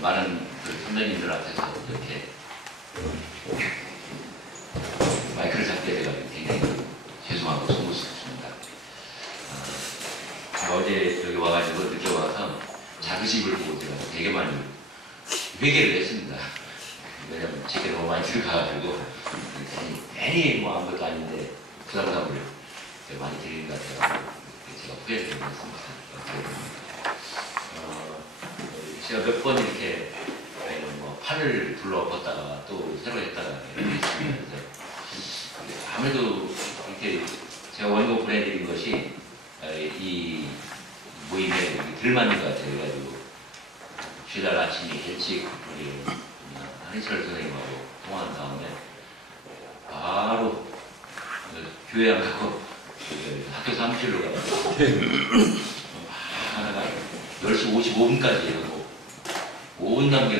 많은 그 선배님들 앞에서 이렇게 마이크를 잡게 돼가지고 굉장히 죄송하고 송구스럽습니다. 제가 어제 여기 와가지고 늦게 와서 자그집을 보고 제가 되게 많이 회개를 했습니다. 왜냐면 제게 너무 많이 들어가가지고 괜히 뭐 아무것도 아닌데 부담감을 많이 드리는 것 같아요. 제가 후회를 좀 했습니다. 제가 몇 번 이렇게 뭐 판을 둘러엎었다가 또 새로 했다가 이렇게 했습니다. 아무래도 이렇게 제가 원고 보내드린 것이 이 모임에 들맞는 것 같아요. 그래가지고 주일날 아침에 일찍 우리 한희철 선생님하고 통화한 다음에 바로 교회 안 가고 학교 사무실로 가서 하다가 10시 55분까지 하고 5분 남겨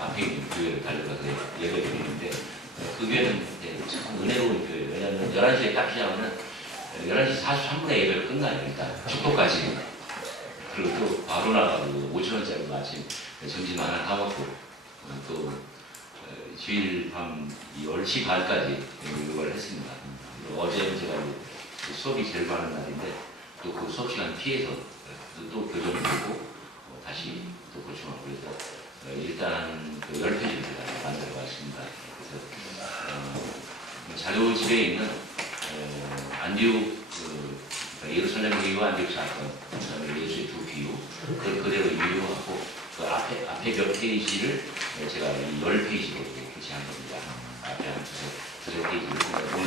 앞에 있는 교회를 달려가서 예배 드리는데 그 교회는 참 은혜로운 교회예요. 왜냐하면 11시에 딱 시작하면 11시 43분에 예배가 끝나요. 일단 축도까지. 그리고 또 바로 나가고 5,000원짜리 마침 점심 하나 다 먹고 또 주일 밤 10시 반까지 이걸 했습니다. 어제는 제가 수업이 제일 많은 날인데 또 그 수업 시간 피해서 또 교정을 하고 다시 또 보충하고 그래서 일단 그 10페이지를 제가 만들어 왔습니다. 그래서 자료집에 있는 안디옥 예루살렘 회의와 안디옥 사건, 그다음에 예수의 두 비유 그걸 그대로 유효하고 그 앞에 몇 페이지를 제가 10페이지로 교체한 겁니다. 앞에 한 두세 페이지를 오늘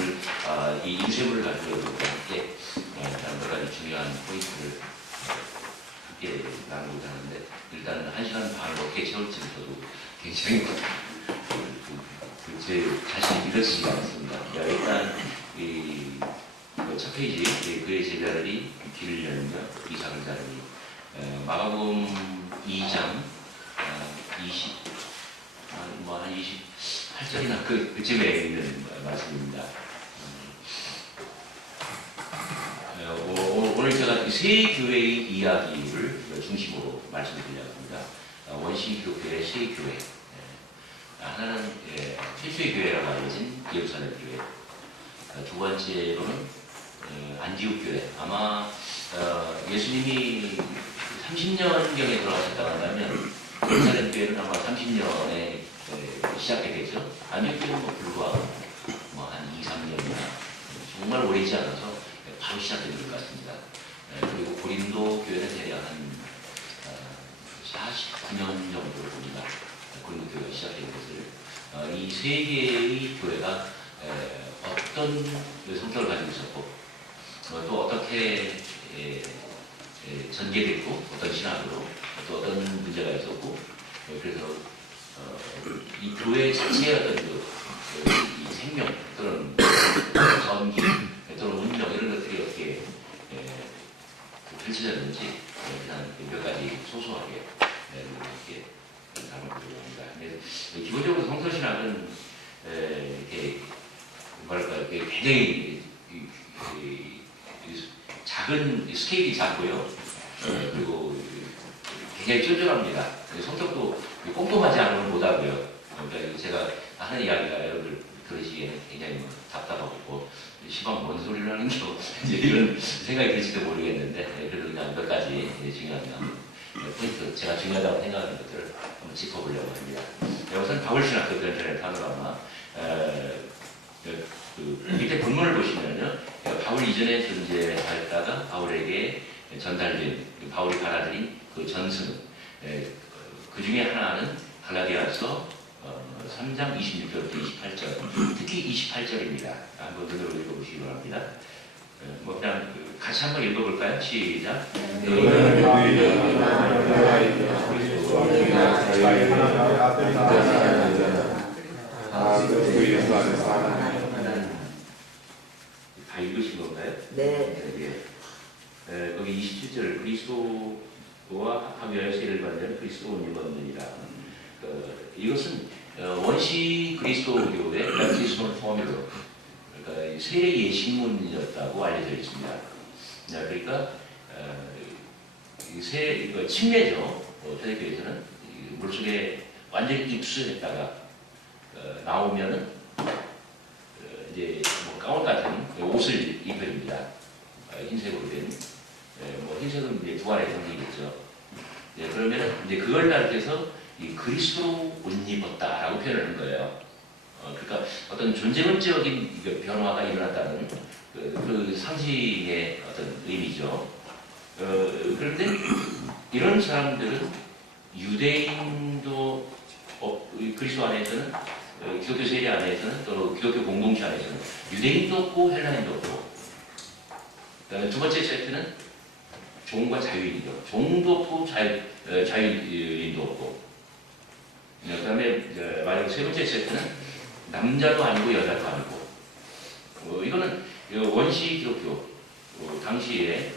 이 인쇄물을 가지고 함께 여러 가지 중요한 포인트를 함께 나누고자 하는데 일단은 1시간 반을 어떻게 채울지는 저도 굉장히 제 자신이 믿어지지가 않습니다. 일단 첫 페이지 그의 제자들이 길을 열며 이삭을 자르니 마가복음 2장 28절이나 그쯤에 있는 말씀입니다. 오늘 제가 세 교회의 이야기를 중심으로 말씀드리려고 합니다. 원시교회의 세 교회. 하나는 최초의 교회라고 알려진 예루살렘 교회. 두 번째로는 안디옥 교회. 아마 예수님이 30년경에 돌아가셨다고 한다면 예루살렘 교회는 아마 30년에 시작되겠죠. 안디옥 교회는 불과 한 2, 3년이나 정말 오래지 않아서 바로 시작되는 것 같습니다. 그리고 고린도 교회는 대략 한 49년 정도를 봅니다. 고린도 교회가 시작된 것을 이 세 개의 교회가 어떤 성격을 가지고 있었고 또 어떻게 전개됐고 어떤 신학으로 또 어떤 문제가 있었고 그래서 이 교회 자체의 어떤 이 생명 또는 전기 또는 운명 이런 것들이 어떻게 펼쳐졌는지 그냥 몇 가지 소소하게 이렇게 나눠보려고 합니다. 기본적으로 성서신학은 이렇게 뭐랄까 굉장히 작은 스케일이 작고요. 그리고 굉장히 쫀쫀합니다. 성격도 꼼꼼하지 않으면 못하고요. 그러니까 제가 하는 이야기가 여러분들 들으시기에는 굉장히 답답하고 시방 뭔 소리를 하는 겨 이런 생각이 들지도 모르겠는데 그래도 그냥 몇 가지 중요한 포인트 제가 중요하다고 생각하는 것들을 한번 짚어보려고 합니다. 우선 바울신학교 변전의 파노라마 그 밑에 본문을 보시면요, 바울 이전에 존재했다가 바울에게 전달된 바울이 받아들인 그 전승 그 중에 하나는 갈라디아서 3장 26절부터 28절, 특히 28절입니다. 한번 눈으로 읽어보시기 바랍니다. 뭐 그냥 같이 한번 읽어볼까요? 시작. 다 읽으신 건가요? 네. 거기 27절 그리스도와 합하여 세를 받는 그리스도인이 얻느니라. 이것은 원시 그리스도 교회 바티스멀 포뮬러, 그러니까 세례의 신문이었다고 알려져 있습니다. 그러니까 침례죠. 초대교회에서는 물속에 완전히 입수했다가 나오면은 이제 뭐 가운 같은 옷을 입게 됩니다. 흰색으로 된. 뭐 흰색은 이제 부활의 상징이겠죠. 그러면은 이제 그걸 가르쳐서 이 그리스도로 옷 입었다라고 표현을 한 거예요. 그러니까 어떤 존재론적인 변화가 일어났다는 그 상징의 어떤 의미죠. 그런데 이런 사람들은 유대인도 그리스도 안에서는 기독교 세계 안에서는 또 기독교 공동체 안에서는 유대인도 없고 헬라인도 없고 두 번째 세트는 종과 자유인이죠. 종도 없고 자유인도 없고 그 다음에 마지막 세 번째 세트는 남자도 아니고 여자도 아니고 이거는 원시 기독교 당시에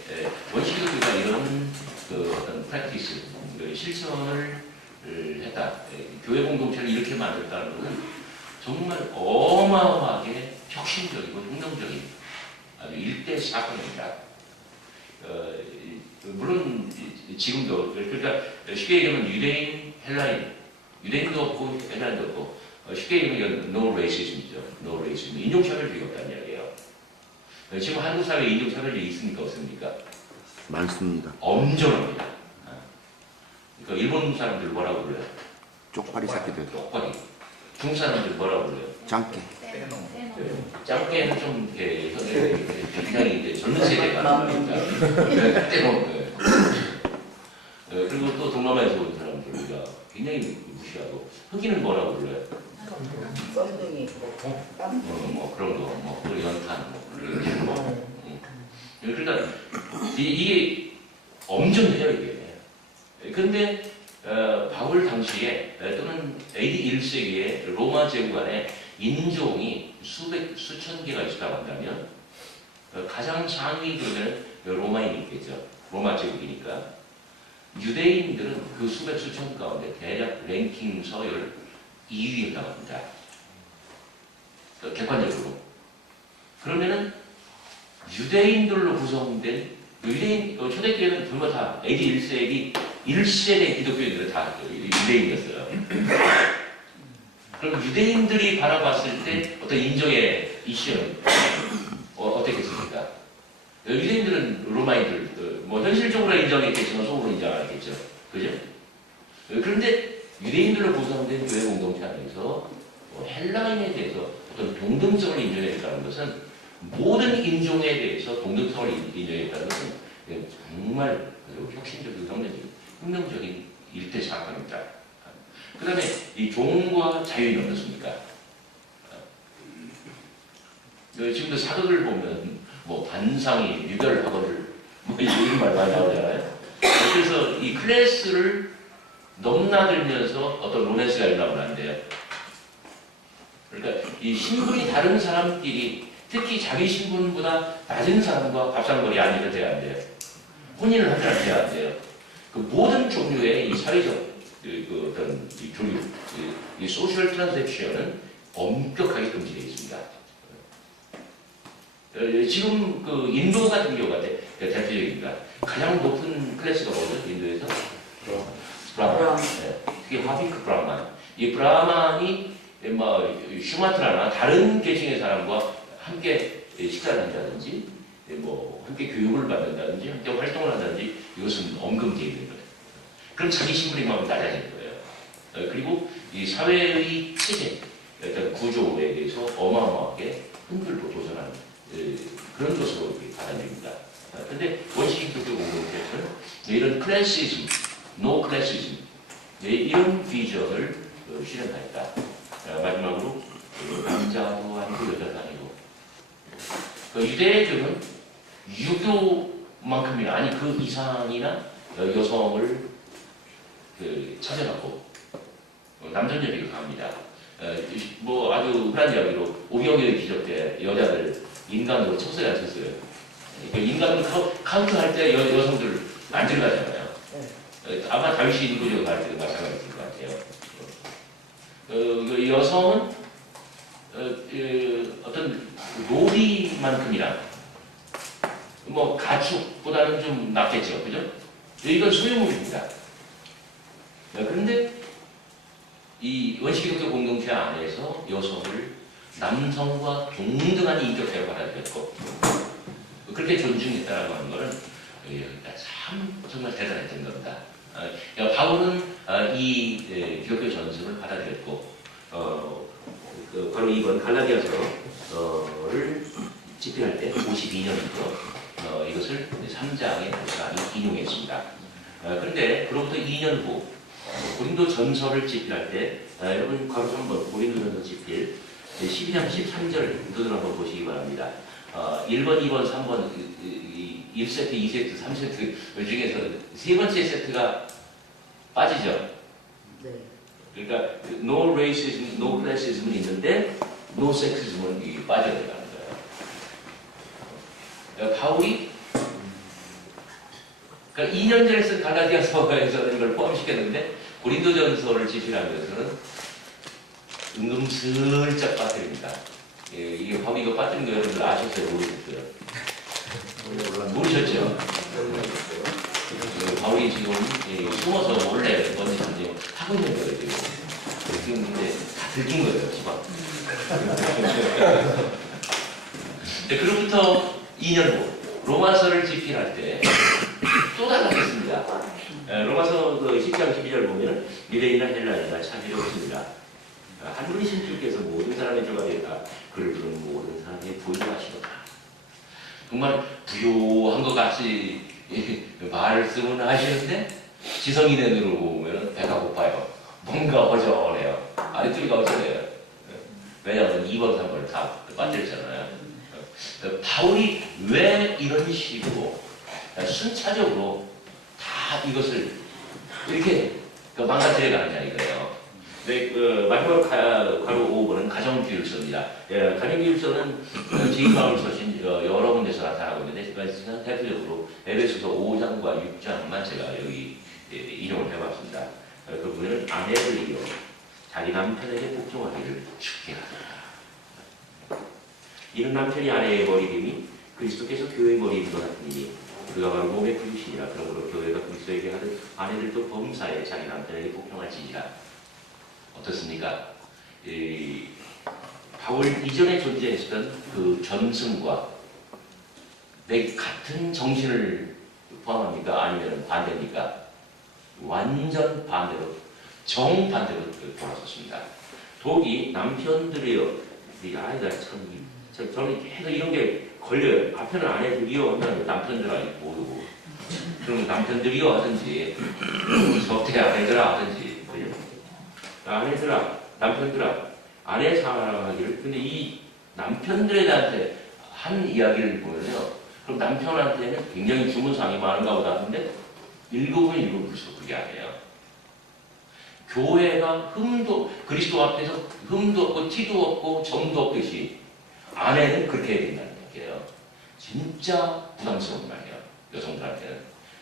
원시 기독교가 이런 어떤 프랙티스 실천을 했다. 교회 공동체를 이렇게 만들었다는 것은 정말 어마어마하게 혁신적이고 혁명적인 아주 일대 사건입니다. 물론 지금도 그러니까 쉽게 얘기하면 유대인, 헬라인, 유대인도 없고 헬라인도 없고 쉽게 얘기하면 no racism이죠. no racism. 인종차별주의가 없다는 이야기예요. 지금 한국 사회에 인종차별주의 있습니까 없습니까? 많습니다. 엄청납니다. 그러니까 일본 사람들 뭐라고 그래요? 쪽파리 새끼들. 쪽파리. 중국 사람들 뭐라고 그래요? 짱깨. 짱깨는 좀 이렇게 굉장히 이제 젊은 세대가 나옵니다. 때로 그리고 또 동남아에서 온 사람들 우리가 굉장히 무시하고 흑인은 뭐라고 불러요? 썸둥이 뭐 그런 거, 뭐 연탄, 뭐 그런 거. 그러니까 이게 엄청나요 이게. 그런데 바울 당시에 또는 AD 1세기에 로마 제국 안에 인종이 수천 개가 있다고 한다면 가장 상위 그러면 로마인이 있겠죠. 로마 제국이니까 유대인들은 그 수천 가운데 대략 랭킹 서열 2위에 나갑니다. 객관적으로. 그러면은 유대인들로 구성된 유대인 초대교회는 전부 다 AD 1세기 1세대 기독교인들은 다 유대인이었어요. 그럼 유대인들이 바라봤을 때 어떤 인종의 이슈는 어떻겠습니까? 유대인들은 로마인들, 뭐 현실적으로 인정했겠지만 속으로 인정 안 했겠죠. 그죠? 그런데 유대인들로 구성된 교회 공동체 안에서 헬라인에 대해서 어떤 동등성을 인정했다는 것은 모든 인종에 대해서 동등성을 인정했다는 것은 정말 혁신적이고 혁명적인 일대 사건입니다. 그 다음에 이 종과 자유는 어떻습니까? 지금도 사극을 보면 뭐 반상이 유별학원을 뭐 이런 말 많이 나오잖아요. 그래서 이 클래스를 넘나들면서 어떤 로맨스가 일어나면 안 돼요. 그러니까 이 신분이 다른 사람끼리 특히 자기 신분보다 낮은 사람과 밥상머리 앉으면 돼야 안 돼요. 혼인을 하면 안 돼요. 그 모든 종류의 이 사회적 어떤 이 교육, 이 소셜 트랜잭션은 엄격하게 금지되어 있습니다. 지금 그 인도 같은 경우가 대표적입니다. 가장 높은 클래스가 뭐죠? 인도에서? 브라만. 그게 하비크 브라만. 이 브라만이 뭐 슈마트라나 다른 계층의 사람과 함께 식사를 한다든지, 뭐 함께 교육을 받는다든지, 함께 활동을 한다든지 이것은 엄금되어 있는 거예요. 그럼 자기 신분이 막 낮아지는 거예요. 그리고 이 사회의 체제, 어떤 구조에 대해서 어마어마하게 흔들고 도전하는 그런 것으로 받아들입니다. 그런데 원시 기독교 공동체에서는 이런 클래시즘, 노 클래시즘 이런 비전을 실현하였다. 마지막으로 남자도 아니고 여자도 아니고 유대교는 유교만큼이나 아니 그 이상이나 여성을 찾아가고 남존여비가 강합니다. 뭐 아주 흔한 이야기로 오병이의 기적 때 여자들 인간으로 쳤어요 안 쳤어요? 인간으로 카운트할 때 여성들 안 들어가잖아요. 아마 다윗이 인구적으로 갈 때도 마찬가지일 것 같아요. 그 여성은 어떤 놀이만큼이나 뭐 가축보다는 좀 낫겠죠, 그죠? 이건 소유물입니다. 그런데 이 원시기독교 공동체 안에서 여성을 남성과 동등한 인격체로 받아들였고 그렇게 존중했다라고 하는 것은 참 정말 대단했던 겁니다. 바울은 이 기독교 전승을 받아들였고 바로 이번 갈라디아서를 집필할 때 52년부터 이것을 3장에 고스란히 인용했습니다. 그런데 그로부터 2년 후 고린도 전서를 집필할 때 여러분 바로 한번 고린도 전서 집필 12장 13절 눈으로 한번 보시기 바랍니다. 1번, 2번, 3번 1세트, 2세트, 3세트 중에서 세 번째 세트가 빠지죠. 네. 그러니까 no racism, no classism은 있는데 no sexism은 빠져들어가는 거예요. 바울이 그러니까 2년 전에 쓴 갈라디아서에서는 이걸 포함시켰는데 고린도전서를 집필하면서는 은근슬쩍 빠뜨립니다. 이게 바울이 이거 빠뜨린 거 여러분들 아셨어요? 모르겠어요? 모르셨죠? 바울이 지금 숨어서 원래 뭔지 전쟁 하고 있는 거예요. 지금 근데 다 들킨 거예요. 지방. 그로부터 2년 후 로마서를 집필할 때 또 달라졌습니다. 로마서 10장 12절 보면 유대인이나 헬라인이나 차별이 없습니다. 한 분이신 주께서 모든 사람의 주가 되다. 그를 부르는 모든 사람의 부유하시도다. 정말 부유한 것 같이 말씀은 하시는데 지성인으로 보면 배가 고파요. 뭔가 허전해요. 아랫줄이가 허전해요. 왜냐하면 2번, 3번을 다 빠뜨렸잖아요. 바울이 왜 이런 식으로 순차적으로 다 이것을 이렇게 망가뜨려 가느냐 이거예요. 네, 마지막 가로 5번은 가정교육서입니다. 가정교육서는 제2바울 서신 여러 군데서 나타나고 있는데 대표적으로 에베소서 5장과 6장만 제가 여기 인용을 해봤습니다. 그 부분은 아내를 이어 자기 남편에게 복종하기를 쉽게 하라. 이는 남편이 아내의 머리됨이 그리스도께서 교회의 머리인 것 같으니 그가 바로 몸의 그릇이니라. 그러므로 교회가 그리스도에게 하듯 아내들도 범사에 자기 남편에게 복종할지니라. 어떻습니까? 바울 이전에 존재했던 그 전승과 같은 정신을 포함합니까? 아니면 반대입니까? 완전 반대로, 정반대로 돌아섰습니다. 독이 남편들이요, 아이가 저는 계속 이런 게 걸려요. 앞에는 아내들이요 하면 남편들 아니고 모르고, 그럼 남편들이요 하든지, 적대 아내들아 하든지, 아내들아, 남편들아, 아내 사랑하기를. 근데 이 남편들에 대한 한 이야기를 보면요, 그럼 남편한테는 굉장히 주문사항이 많은가 보다. 근데 읽어보면 읽어볼수록 그게 아니에요. 교회가 그리스도 앞에서 흠도 없고 티도 없고 점도 없듯이 아내는 그렇게 해야 된다는 얘기예요. 진짜 부담스러운 말이에요. 여성들한테는.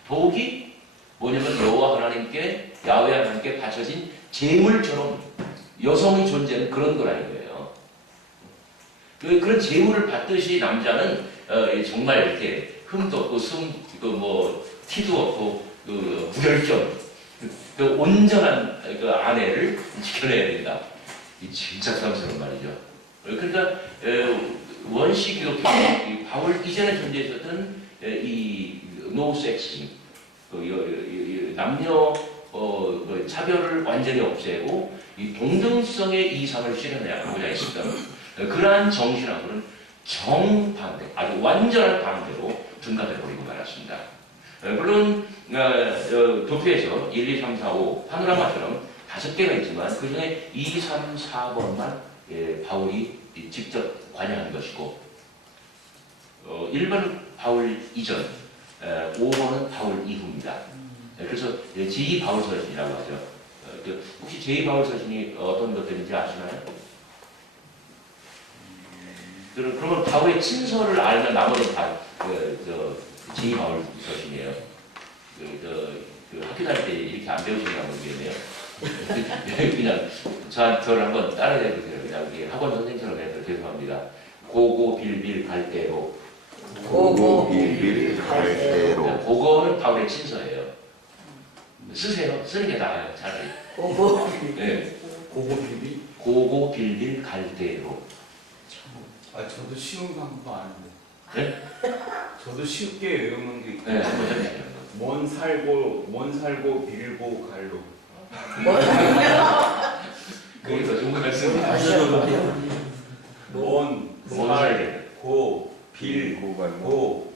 독이 뭐냐면 여호와 하나님께, 야훼 하나님께 바쳐진 재물처럼 여성의 존재는 그런 거라는 거예요. 그런 재물을 받듯이 남자는 정말 이렇게 흠도 없고 티도 없고 무결점, 온전한 아내를 지켜내야 된다. 이 진짜 부담스러운 말이죠. 그러니까 원시 기독교 바울 이전에 존재했었던 이 노섹시즘, 남녀 차별을 완전히 없애고 이 동등성의 이상을 실현하고자 했었던 그러한 정신하고는 정반대, 아주 완전한 반대로 둔갑해버리고 말았습니다. 물론 도표에서 1, 2, 3, 4, 5 파노라마처럼 5개가 있지만 그 중에 2, 3, 4번만 바울이 직접 관여한 것이고 1번은 바울 이전, 5번은 바울 이후입니다. 그래서 제2바울 서신이라고 하죠. 혹시 제2바울 서신이 어떤 것들인지 아시나요? 그러면 바울의 친서를 알면 나머지는 다 제2바울 서신이에요. 학교 다닐 때 이렇게 안 배우시나 모르겠네요. 그냥 저를 한번 따라해 보세요. 그냥 학원 선생처럼 해서 죄송합니다. 고고 빌빌 갈대로. 고고 빌빌 갈대로. 고거는 바울의 친서예요. 쓰세요. 쓰는 게 나아요. 차라리. 고고 네. 고고비비? 고고 빌빌 갈대로. 아 저도 쉬운 방법 아는데. 네? 저도 쉽게 외우는 게 있고. 네, 한번 해주세요. 먼 살고 빌고 갈로. 거기서 좋은 말씀. 다시 해볼게요. 먼 살고 빌고 갈로.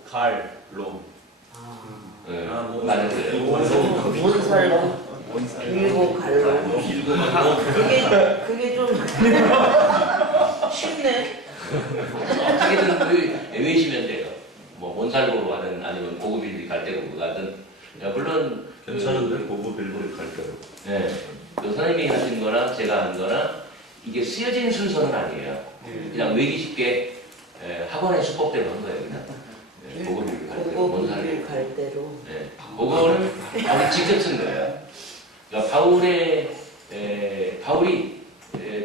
네, 아, 맞았어요. 뭔 살고 빌고 갈로. 빌고 갈로. 그게 좀 쉽네. 어떻게든 외우시면 돼요. 뭐 몬살고로 가든 아니면 고고 빌빌 갈대로 가든. 야, 물론 괜찮은데 고고 빌보를 갈 때로. 네, 그 선생님이 하신 거나 제가 한 거나 이게 쓰여진 순서는 아니에요. 그냥 외기 쉽게 학원의 수법대로 한 거예요. 그냥 고고 빌빌 갈대로 고고 몬살고. 빌빌 갈대로. 네, 그거는 바울이 직접 쓴 거예요. 그러니까 바울이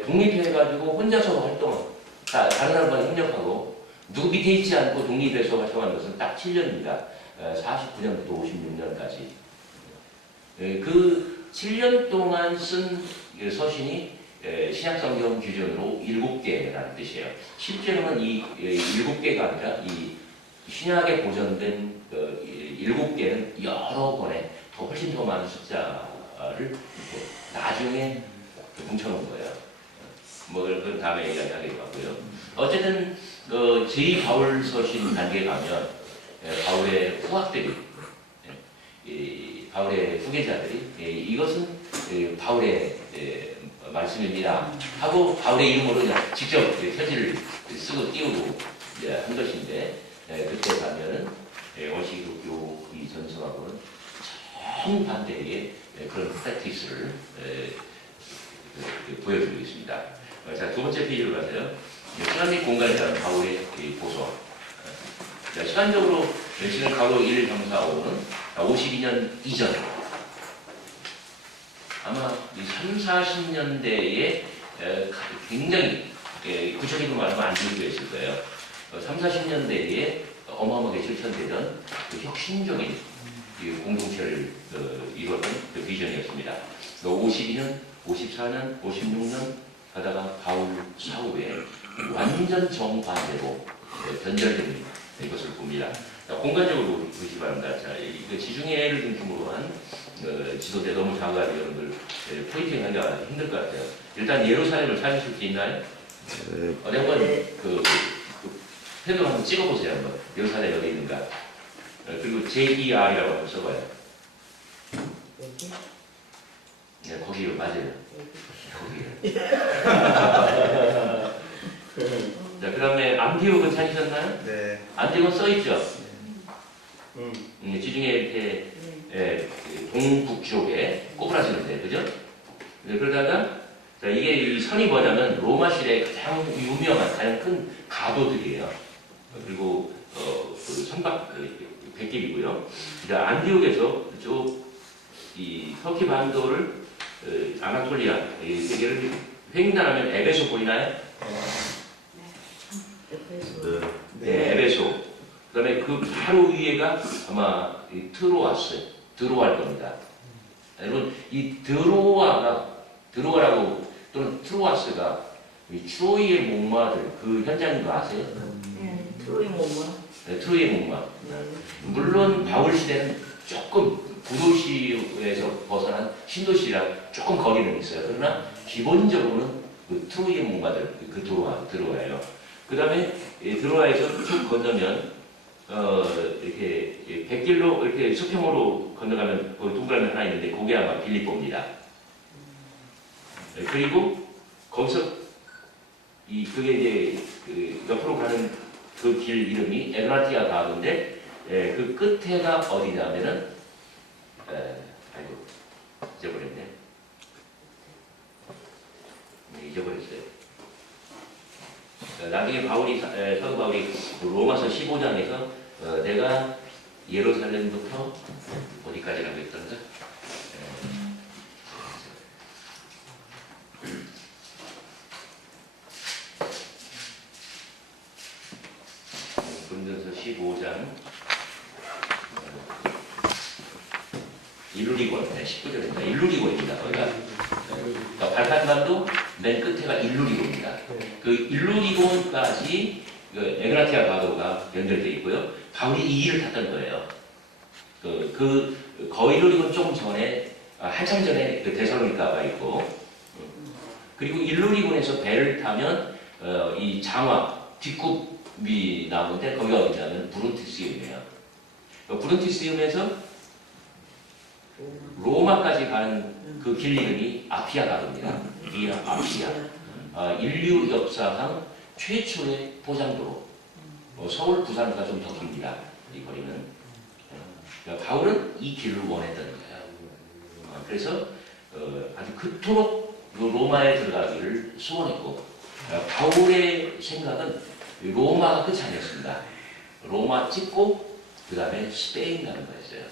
독립해가지고 혼자서 활동한, 다른 사람과 협력하고 누구 밑에 있지 않고 독립해서 활동한 것은 딱 7년입니다. 49년부터 56년까지. 그 7년 동안 쓴 서신이 신약성경 기준으로 7개라는 뜻이에요. 실제로는 이 7개가 아니라 이 신약에 보존된 7개는 여러 권에 훨씬 더 많은 숫자를 나중에 뭉쳐놓은 거예요. 뭐 그 다음에 이야기하기로 하고요. 어쨌든 제2바울 서신 단계에 가면 바울의 후학들이, 바울의 후계자들이 이것은 바울의 말씀입니다 하고 바울의 이름으로 그냥 직접 표지를 쓰고 띄우고 한 것인데, 그때 가면은 원시기독교 이 전성하고는 정반대의 그런 프랙티스를 보여주고 있습니다. 자, 두 번째 페이지로 가세요. 시간 및 공간에 대한 바울의 보소. 자, 시간적으로 시간 가로 1, 3, 4, 5는 52년 이전. 아마 이 3, 40년대에 굉장히 구체적으로 말하면 안 좋을 거예요. 3, 40년대에 어마어마하게 실천되던 그 혁신적인 공동체를 이루었던 그 비전이었습니다. 52년, 54년, 56년 하다가 바울 사후에 완전 정반대로 변절된 것을 봅니다. 자, 공간적으로 보시기 바랍니다. 자, 그 지중해를 중심으로 한 지도대 너무 작아서 여러분들 포인팅 하기가 힘들 것 같아요. 일단 예루살렘을 찾으실 수 있나요? 어디 한번 그 펜으로 한번 찍어보세요. 한번 예루살렘 어디 있는가. 그리고 JER이라고 한번 써봐요. 여기? 네, 거기요. 맞아요. 거기요. 자, 그 다음에 안디옥은 찾으셨나요? 네. 안디옥은 써있죠? 지중해 이렇게 동북쪽에 꼬부라지는 데, 그죠? 네, 그러다가 자, 이게 이 선이 뭐냐면 로마실의 가장 유명한, 가장 큰 가도들이에요. 그리고 그 선박 백길이고요. 이제 안디옥에서 이 터키 반도를 아나톨리아 이 세계를 횡단하면 에베소 보이나요? 옆에서. 네, 에베소. 그다음에 그 바로 위에가 아마 이 드로아일 겁니다. 여러분 이 드로아라고 또는 트로아스가 이 트로이의 목마들 그 현장인 거 아세요? 트로이 목마. 네, 트로이의 목마. 물론 바울 시대는 조금 구도시에서 벗어난 신도시랑 조금 거리는 있어요. 그러나 기본적으로는 그 트로이의 목마들 그 드로아예요. 그 다음에 드로아에서 쭉 건너면 이렇게 백길로 이렇게 수평으로 건너가면 거기 동그라미 하나 있는데 그게 아마 빌립보입니다. 그리고 거기서 그게 이제 그 옆으로 가는 그 길 이름이 에드라티아 가도인데 그 끝에가 어디냐면은 아이고 잊어버렸네. 잊어버렸어요. 나중에 사도 바울이 로마서 15장에서 내가 예루살렘부터 어디까지라고 했던가? 고린도서 15장 19절입니다. 19절입니다. 거기가 그러니까 발칸반도 맨 끝에가 일루리곤입니다. 그 일루리곤까지 그 에그나티아 바도가 연결되어 있고요. 바울이 이 일을 탔던 거예요. 거의 일루리곤 조금 전에 한참 전에 그 데살로니가가 있고 그리고 일루리곤에서 배를 타면 이 장화 뒷굽이 나오는데 거기가 어디냐면 브룬티시움이에요. 브룬티시움에서 로마까지 가는 그 길 이름이 아피아 가도입니다. 이 아피아. 인류 역사상 최초의 포장도로. 서울, 부산보다 좀 더 깁니다. 이 거리는. 그러니까 바울은 이 길을 원했던 거예요. 그래서 아주 그토록 로마에 들어가기를 소원했고 바울의 생각은 로마가 끝이 아니었습니다. 로마 찍고 그 다음에 스페인 가는 거였어요.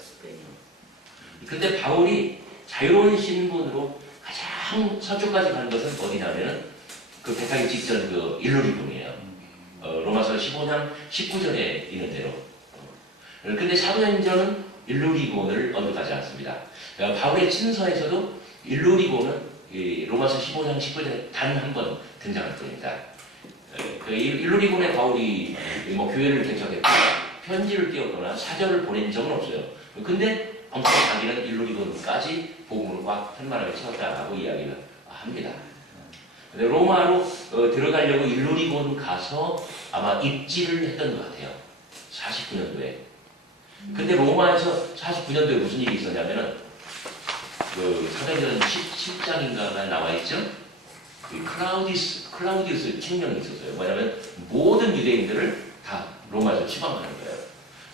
근데 바울이 자유로운 신분으로 가장 서쪽까지 가는 것은 어디냐면 그 배 타기 직전 그 일루리곤이에요. 로마서 15장 19절에 있는 대로. 근데 사도행전은 일루리곤을 언급하지 않습니다. 바울의 친서에서도 일루리곤은 로마서 15장 19절에 단 한 번 등장할 뿐입니다. 그 일루리곤에 바울이 뭐 교회를 개척했고 편지를 띄웠거나 사절을 보낸 적은 없어요. 근데 아무튼 자기는 일루리곤까지 복음으로 막 편만하게 채웠다라고 이야기를 합니다. 근데 로마로 들어가려고 일루리곤 가서 아마 입지를 했던 것 같아요. 49년도에. 근데 로마에서 49년도에 무슨 일이 있었냐면은 그 사도행전 10장인가가 나와 있죠. 클라우디우스 칙령이 있었어요. 뭐냐면 모든 유대인들을 다 로마에서 추방하는 거예요.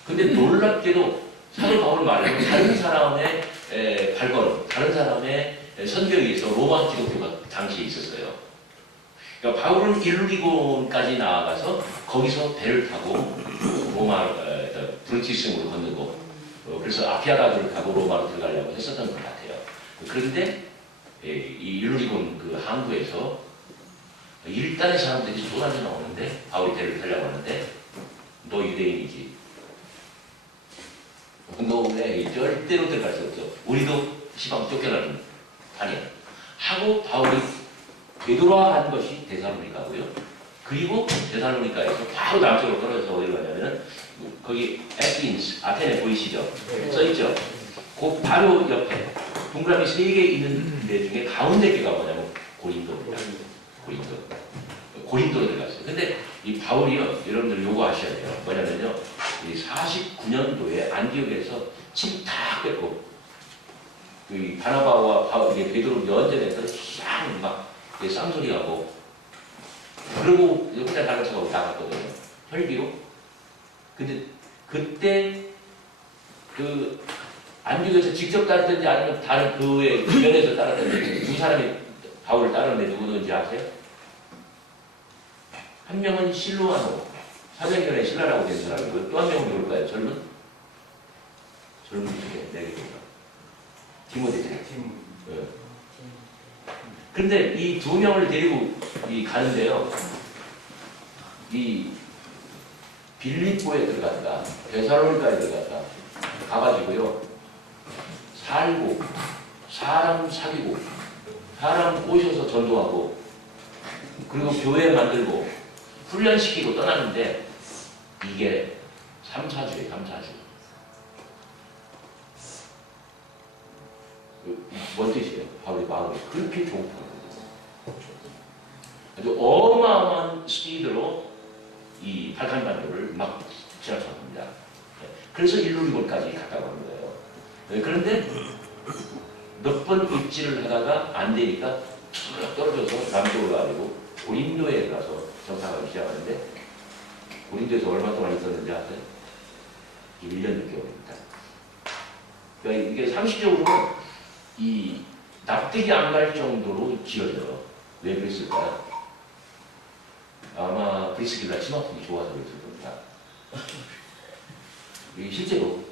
근데 놀랍게도 사도 바울 말고 다른 사람의 발걸음, 다른 사람의 선교에 의해서 로마 기독교가 당시에 있었어요. 그러니까 바울은 일루리곤까지 나아가서 거기서 배를 타고 로마 브루티스으로 건너고 그래서 아피아가도를 타고 로마로 들어가려고 했었던 것 같아요. 그런데 이 일루리곤 그 항구에서 일단의 사람들이 쏟아져 나오는데 바울이 배를 타려고 하는데 너 유대인이지. 너 왜 절대로 들어갈 수 없어. 우리도 시방 쫓겨나는 판이야. 하고 바울이 되돌아간 것이 데살로니가고요. 그리고 데살로니가에서 바로 남쪽으로 떨어져서 어디로 가냐면은 거기 에스인스, 아테네 보이시죠? 써있죠? 그 바로 옆에 동그라미 3개 있는 데 중에 가운데 개가 뭐냐면 고린도입니다. 고린도로 들어갔어요. 근데 이 바울이요, 여러분들 요거 아셔야 돼요. 뭐냐면요, 이 49년도에 안디옥에서 침 탁 뺏고, 이 바나바와 베드로 면전에서 막 쌍소리하고, 그리고 혼자 다른 척하고 나갔거든요. 혈기로. 근데 그때 그 안디옥에서 직접 따르든지 아니면 다른 그 외에 주변에서 따르든지 두 사람이 바울을 따르는데 누구든지 아세요? 한 명은 실로아노, 사도행전에 신라라고 된 사람이고요. 또 한 명은 누굴까요? 젊은 중에 네 개입니다. 디모데죠. 그런데 이 두 명을 데리고 가는데요. 이 빌립보에 들어갔다, 데살로니가에 들어갔다 가가지고요. 살고, 사람 사귀고, 사람 꼬셔서 전도하고, 그리고 교회 만들고, 훈련시키고 떠났는데 이게 3, 4주예요. 3, 4주. 뭔 뜻이에요? 바울이 마음이 그렇게 좋은 거예요. 아주 어마어마한 스피드로 이 발칸반도를 막 지나쳐갑니다. 그래서 일루리곤까지 갔다고 하는 거예요. 그런데 몇 번 입지를 하다가 안 되니까 떨어져서 남쪽으로 가지고 고린도에 가서 정착하기 시작하는데 고린도에서 얼마 동안 있었는지 아세요? 1년 6개월입니다. 그러니까 이게 상식적으로는 이 납득이 안 갈 정도로 지어져요. 왜 그랬을까요? 아마 브리스길라 침 아픔이 좋아서 그랬을 겁니다. 이게 실제로.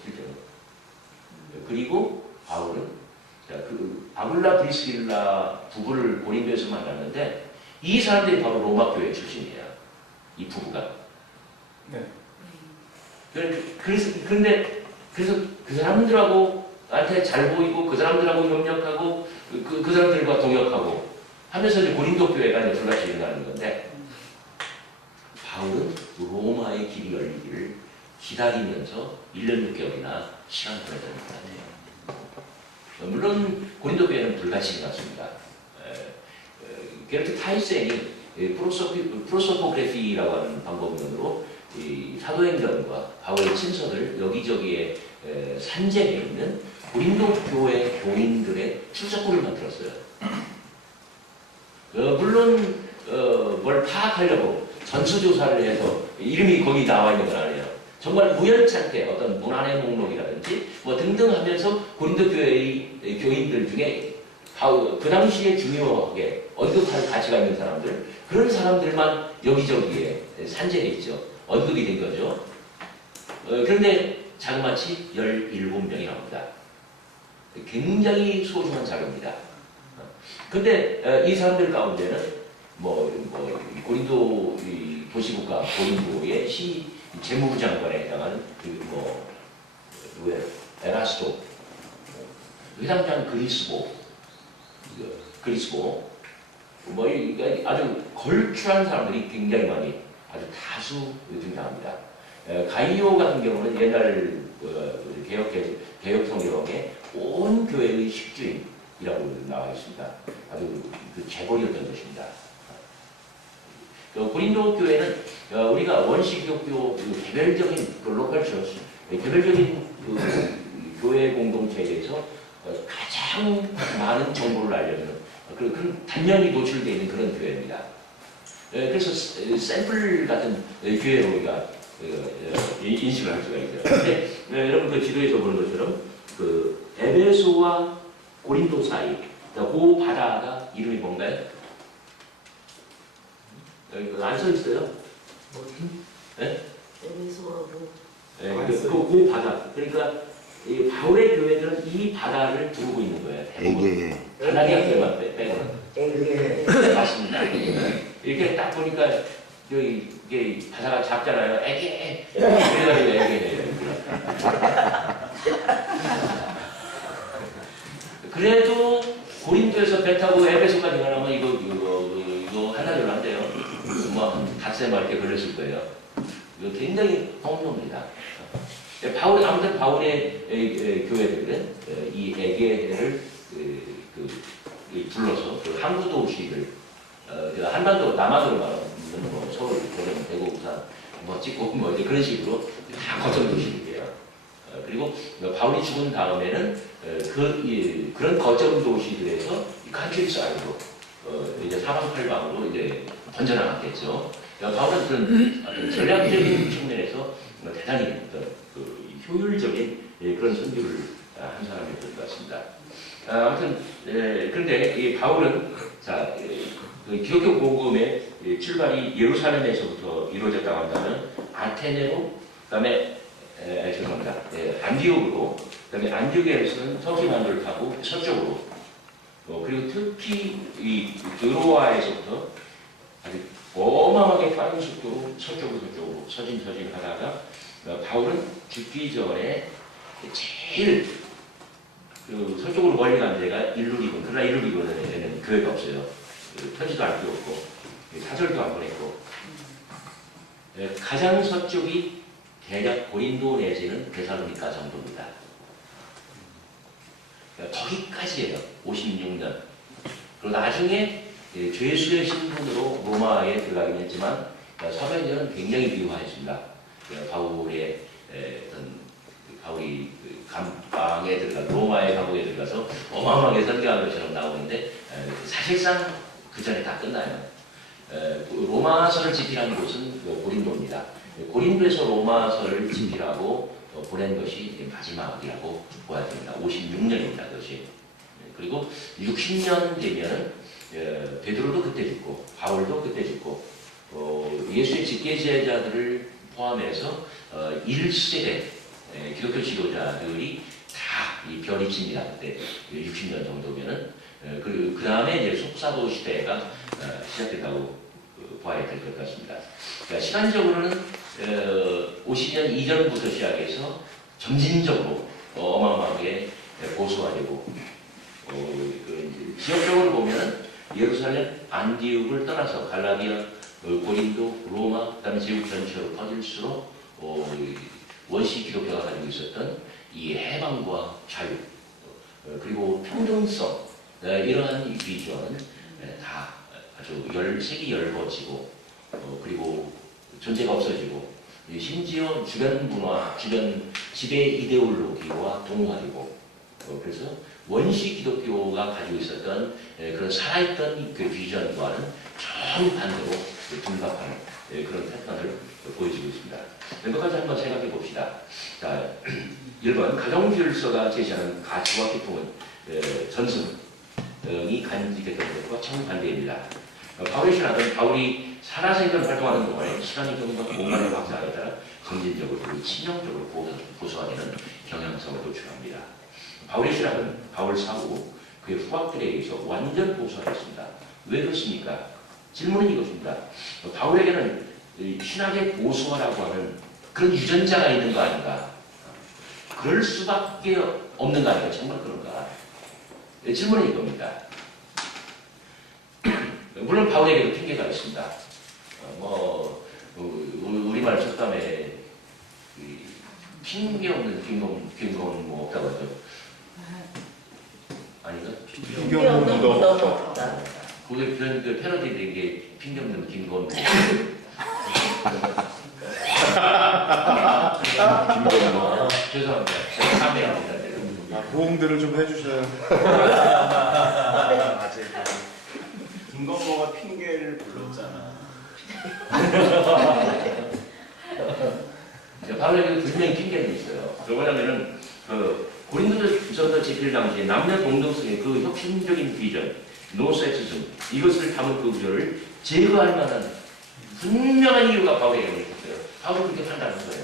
그리고 바울은 그 아굴라 브리스길라 부부를 고린도에서 만났는데 이 사람들이 바로 로마 교회 출신이에요. 이 부부가. 네. 그래서 그 사람들하고 나한테 잘 보이고 그 사람들하고 협력하고 그 사람들과 동역하고 하면서 이제 고린도 교회가 이제 불같이 일어나는 건데 바울은 로마의 길이 열리기를 기다리면서 1년 6개월이나 시간 보내는 것 같아요. 물론 고린도 교회는 불같이 일어났습니다. 게르트 타이센이 프로소포그래피라고 하는 방법론으로 이 사도행전과 바울의 친서를 여기저기에 산재해 있는 고린도 교회 교인들의 출석부를 만들었어요. 물론 뭘 파악하려고 전수조사를 해서 이름이 거기 나와 있는 건 아니에요. 정말 우연찮게 어떤 문안의 목록이라든지 뭐 등등 하면서 고린도 교회의 교인들 중에 그 당시에 중요하게 언급할 가치가 있는 사람들, 그런 사람들만 여기저기에 산재해 있죠. 언급이 된 거죠. 그런데 자그마치 17명이 나옵니다. 굉장히 소중한 자료입니다. 근데 이 사람들 가운데는 고린도 도시국가 고린도의 재무부 장관에 해당하는 에라스토, 회당장 그리스보, 아주 걸출한 사람들이 굉장히 많이 아주 다수 등장합니다. 가이오 같은 경우는 옛날 개혁 성경에 온 교회의 식주인이라고 나와 있습니다. 아주 재벌이었던 것입니다. 고린도 교회는 우리가 원시 기독교 개별적인 로컬 처치, 개별적인 교회 공동체에 대해서 가장 많은 정보를 알려주는 그런 단면이 노출되어 있는 그런 교회입니다. 그래서 샘플 같은 교회로 우리가 인식을 할 수가 있어요. 근데 여러분 그 지도에서 보는 것처럼 그 에베소와 고린도 사이 그 바다가 이름이 뭔가요? 여기 안 써 있어요? 네? 에베소하고 그 바다. 그러니까 이 바울의 교회들은 이 바다를 두르고 있는 거예요. 대부분. 바다계약들만 빼고는. 에게 맞습니다. 이렇게 딱 보니까 이게 바다가 작잖아요. 애게 그래가지고 애게. 그래도 고린도에서 배 타고 에베소까지 가려면 이거 하나도 안 돼요. 뭐 닷새 말게 걸렸을 거예요. 이거 굉장히 험로입니다. 아무튼 바울의 교회들은 이 에게를 불러서 항구 도시를 한반도 남한으로 말하면 서울, 고령, 대구, 부산 찍고 이제 그런 식으로 다 거점 도시들이에요. 그리고 바울이 죽은 다음에는 그런 거점 도시들에서 카트리스 안으로 이제 사방팔방으로 이제 번져나갔겠죠. 바울은 그런 전략적인 측면에서 대단히 효율적인 효율적인 그런 선교를 한 사람이었던 것 같습니다. 아무튼 그런데 이 바울은 그 기독교 복음의 출발이 예루살렘에서부터 이루어졌다고 한다면 아테네로, 그다음에 죄송합니다. 안디옥으로, 그다음에 안디옥에서는 터키 반도를 타고 서쪽으로, 그리고 특히 이 드로아에서부터 아주 어마어마하게 빠른 속도로 서쪽으로 서진하다가 바울은 죽기 전에 제일 서쪽으로 멀리 간 데가 일루리곤. 그러나 일루리곤에는 교회가 없어요. 편지도 안 띄웠고 사절도 안 보냈고 가장 서쪽이 대략 고린도 내지는 데살로니가 정도입니다. 거기까지예요. 56년. 그리고 나중에 죄수의 신분으로 로마에 들어가긴 했지만 사도행전은 굉장히 미화했습니다. 바울이 감방에 로마의 감옥에 들어가서 어마어마하게 선교한 것처럼 나오는데 사실상 그 전에 다 끝나요. 로마서를 집필한 곳은 고린도입니다. 고린도에서 로마서를 집필하고 보낸 것이 마지막이라고 보아야 됩니다. 56년입니다. 그것이. 그리고 60년 되면 베드로도 그때 죽고 바울도 그때 죽고 예수의 직계 제자들을 포함해서 1세대 기독교 지도자들이 다 이 별이 칩니다. 그때 60년 정도면은 그 다음에 이제 속사도 시대가 시작된다고 봐야 될 것 같습니다. 그러니까 시간적으로는 50년 이전부터 시작해서 점진적으로 어마어마하게 보수화되고 지역적으로 보면 예루살렘, 안디옥을 떠나서 갈라디아, 고린도, 로마, 그다음에 제국 전체로 퍼질수록 이 원시 기독교가 가지고 있었던 이 해방과 자유, 그리고 평등성, 이러한 이 비전 다 아주 색이 열거지고 그리고 존재가 없어지고 심지어 주변 문화, 주변 지배 이데올로기와 동화되고 그래서 원시 기독교가 가지고 있었던 그런 살아있던 그 비전과는 정반대로 둔갑하는 그런 패턴을 보여주고 있습니다. 몇 가지 한번 생각해 봅시다. 자, 1번 가정 질서가 제시하는 가치와 기쁨은 전승이 간직했던 것과 정반대입니다. 바울의 신학은 바울이 살아생전 활동하는 동안에 시간이 좀 더 공간의 확장에 따라 점진적으로 그리고 치명적으로 보수화되는 경향성을 노출합니다. 바울의 신학은 바울 사후 그의 후학들에 의해서 완전 보수화됐습니다. 왜 그렇습니까? 질문은 이것입니다. 바울에게는 신학의 보수화라고 하는 그런 유전자가 있는 거 아닌가? 그럴 수밖에 없는 거 아닌가? 정말 그런가? 질문은 이겁니다. 물론 바울에게도 핑계가 있습니다. 우리말 속담에 핑계 없는 김건 뭐 없다고 하죠. 아닌가? 핑계 없는 무덤 없다. 그게 그 패러디된 게 핑계 없는 김건. 죄송합니다. 제가 참여합니다. 호응들을 좀 해주셔요. 김건모가 핑계를 불렀잖아. 바울에게 분명히 핑계는 있어요. 왜냐면은 고린도전서 집필 당시에 남녀 동등성의 그 혁신적인 비전, 노섹시즘 이것을 담은 그 구조를 제거할 만한 분명한 이유가 바울에게 있었어요. 바울은 그렇게 판단한 거예요.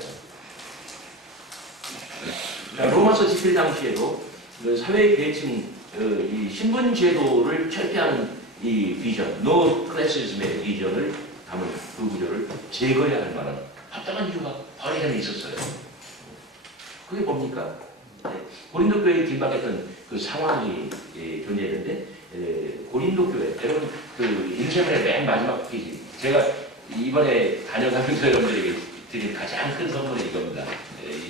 로마서 집필 당시에도 그 사회 계층 이 신분 제도를 철폐하는 이 비전, 노 클래시즘의 비전을 담은 그 구조를 제거해야 할 만한 합당한 이유가 바울에게는 있었어요. 그게 뭡니까? 고린도 교회에 긴박했던 그 상황이 존재했는데 고린도 교회 여러분 그 인생의 맨 마지막 페이지 제가 이번에 다녀가면서 여러분들에게 드린 가장 큰 선물이 이겁니다.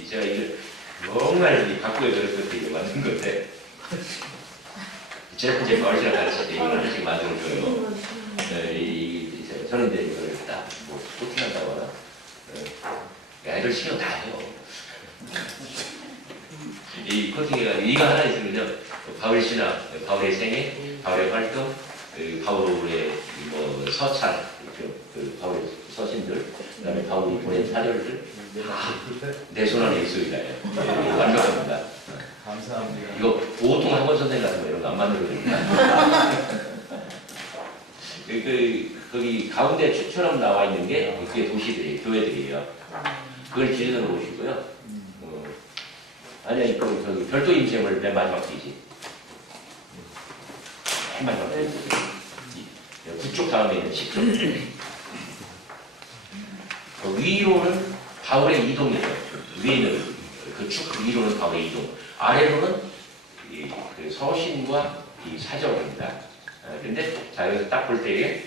제가 이걸 정말 바꾸어 저랬을 때 만든 건데 제가 이제 바울이랑 가르칠 때 이걸 하나씩 만들어줘요. 저는 이제 이걸 딱뭐 코팅한다거나 애들 신경 다 해요. 이 코팅해가 이거 하나 있으면요 바울 신학, 바울의 생애, 바울의 활동, 바울의 뭐 서찰, 바울의 서신들, 그다음에 바울이 보낸 사절들 내 손 안에 있습니다. 완벽합니다. 감사합니다. 이거 보통 학원 선생 같은 거 이런 거 안 만들어줍니다. 거기 가운데 축처럼 나와 있는 게 그게 도시들이 교회들이에요. 그걸 기준으로 보시고요. 아니야, 저기 별도 인생을 맨 마지막 페이지. 맨 마지막 페이지. 그쪽 다음에 있는 10쪽. 위로는 바울의 이동이죠. 위에는 그 축 위로는 바울의 이동. 아래로는 그 서신과 이 사절입니다. 그런데 자 여기서 딱 볼 때에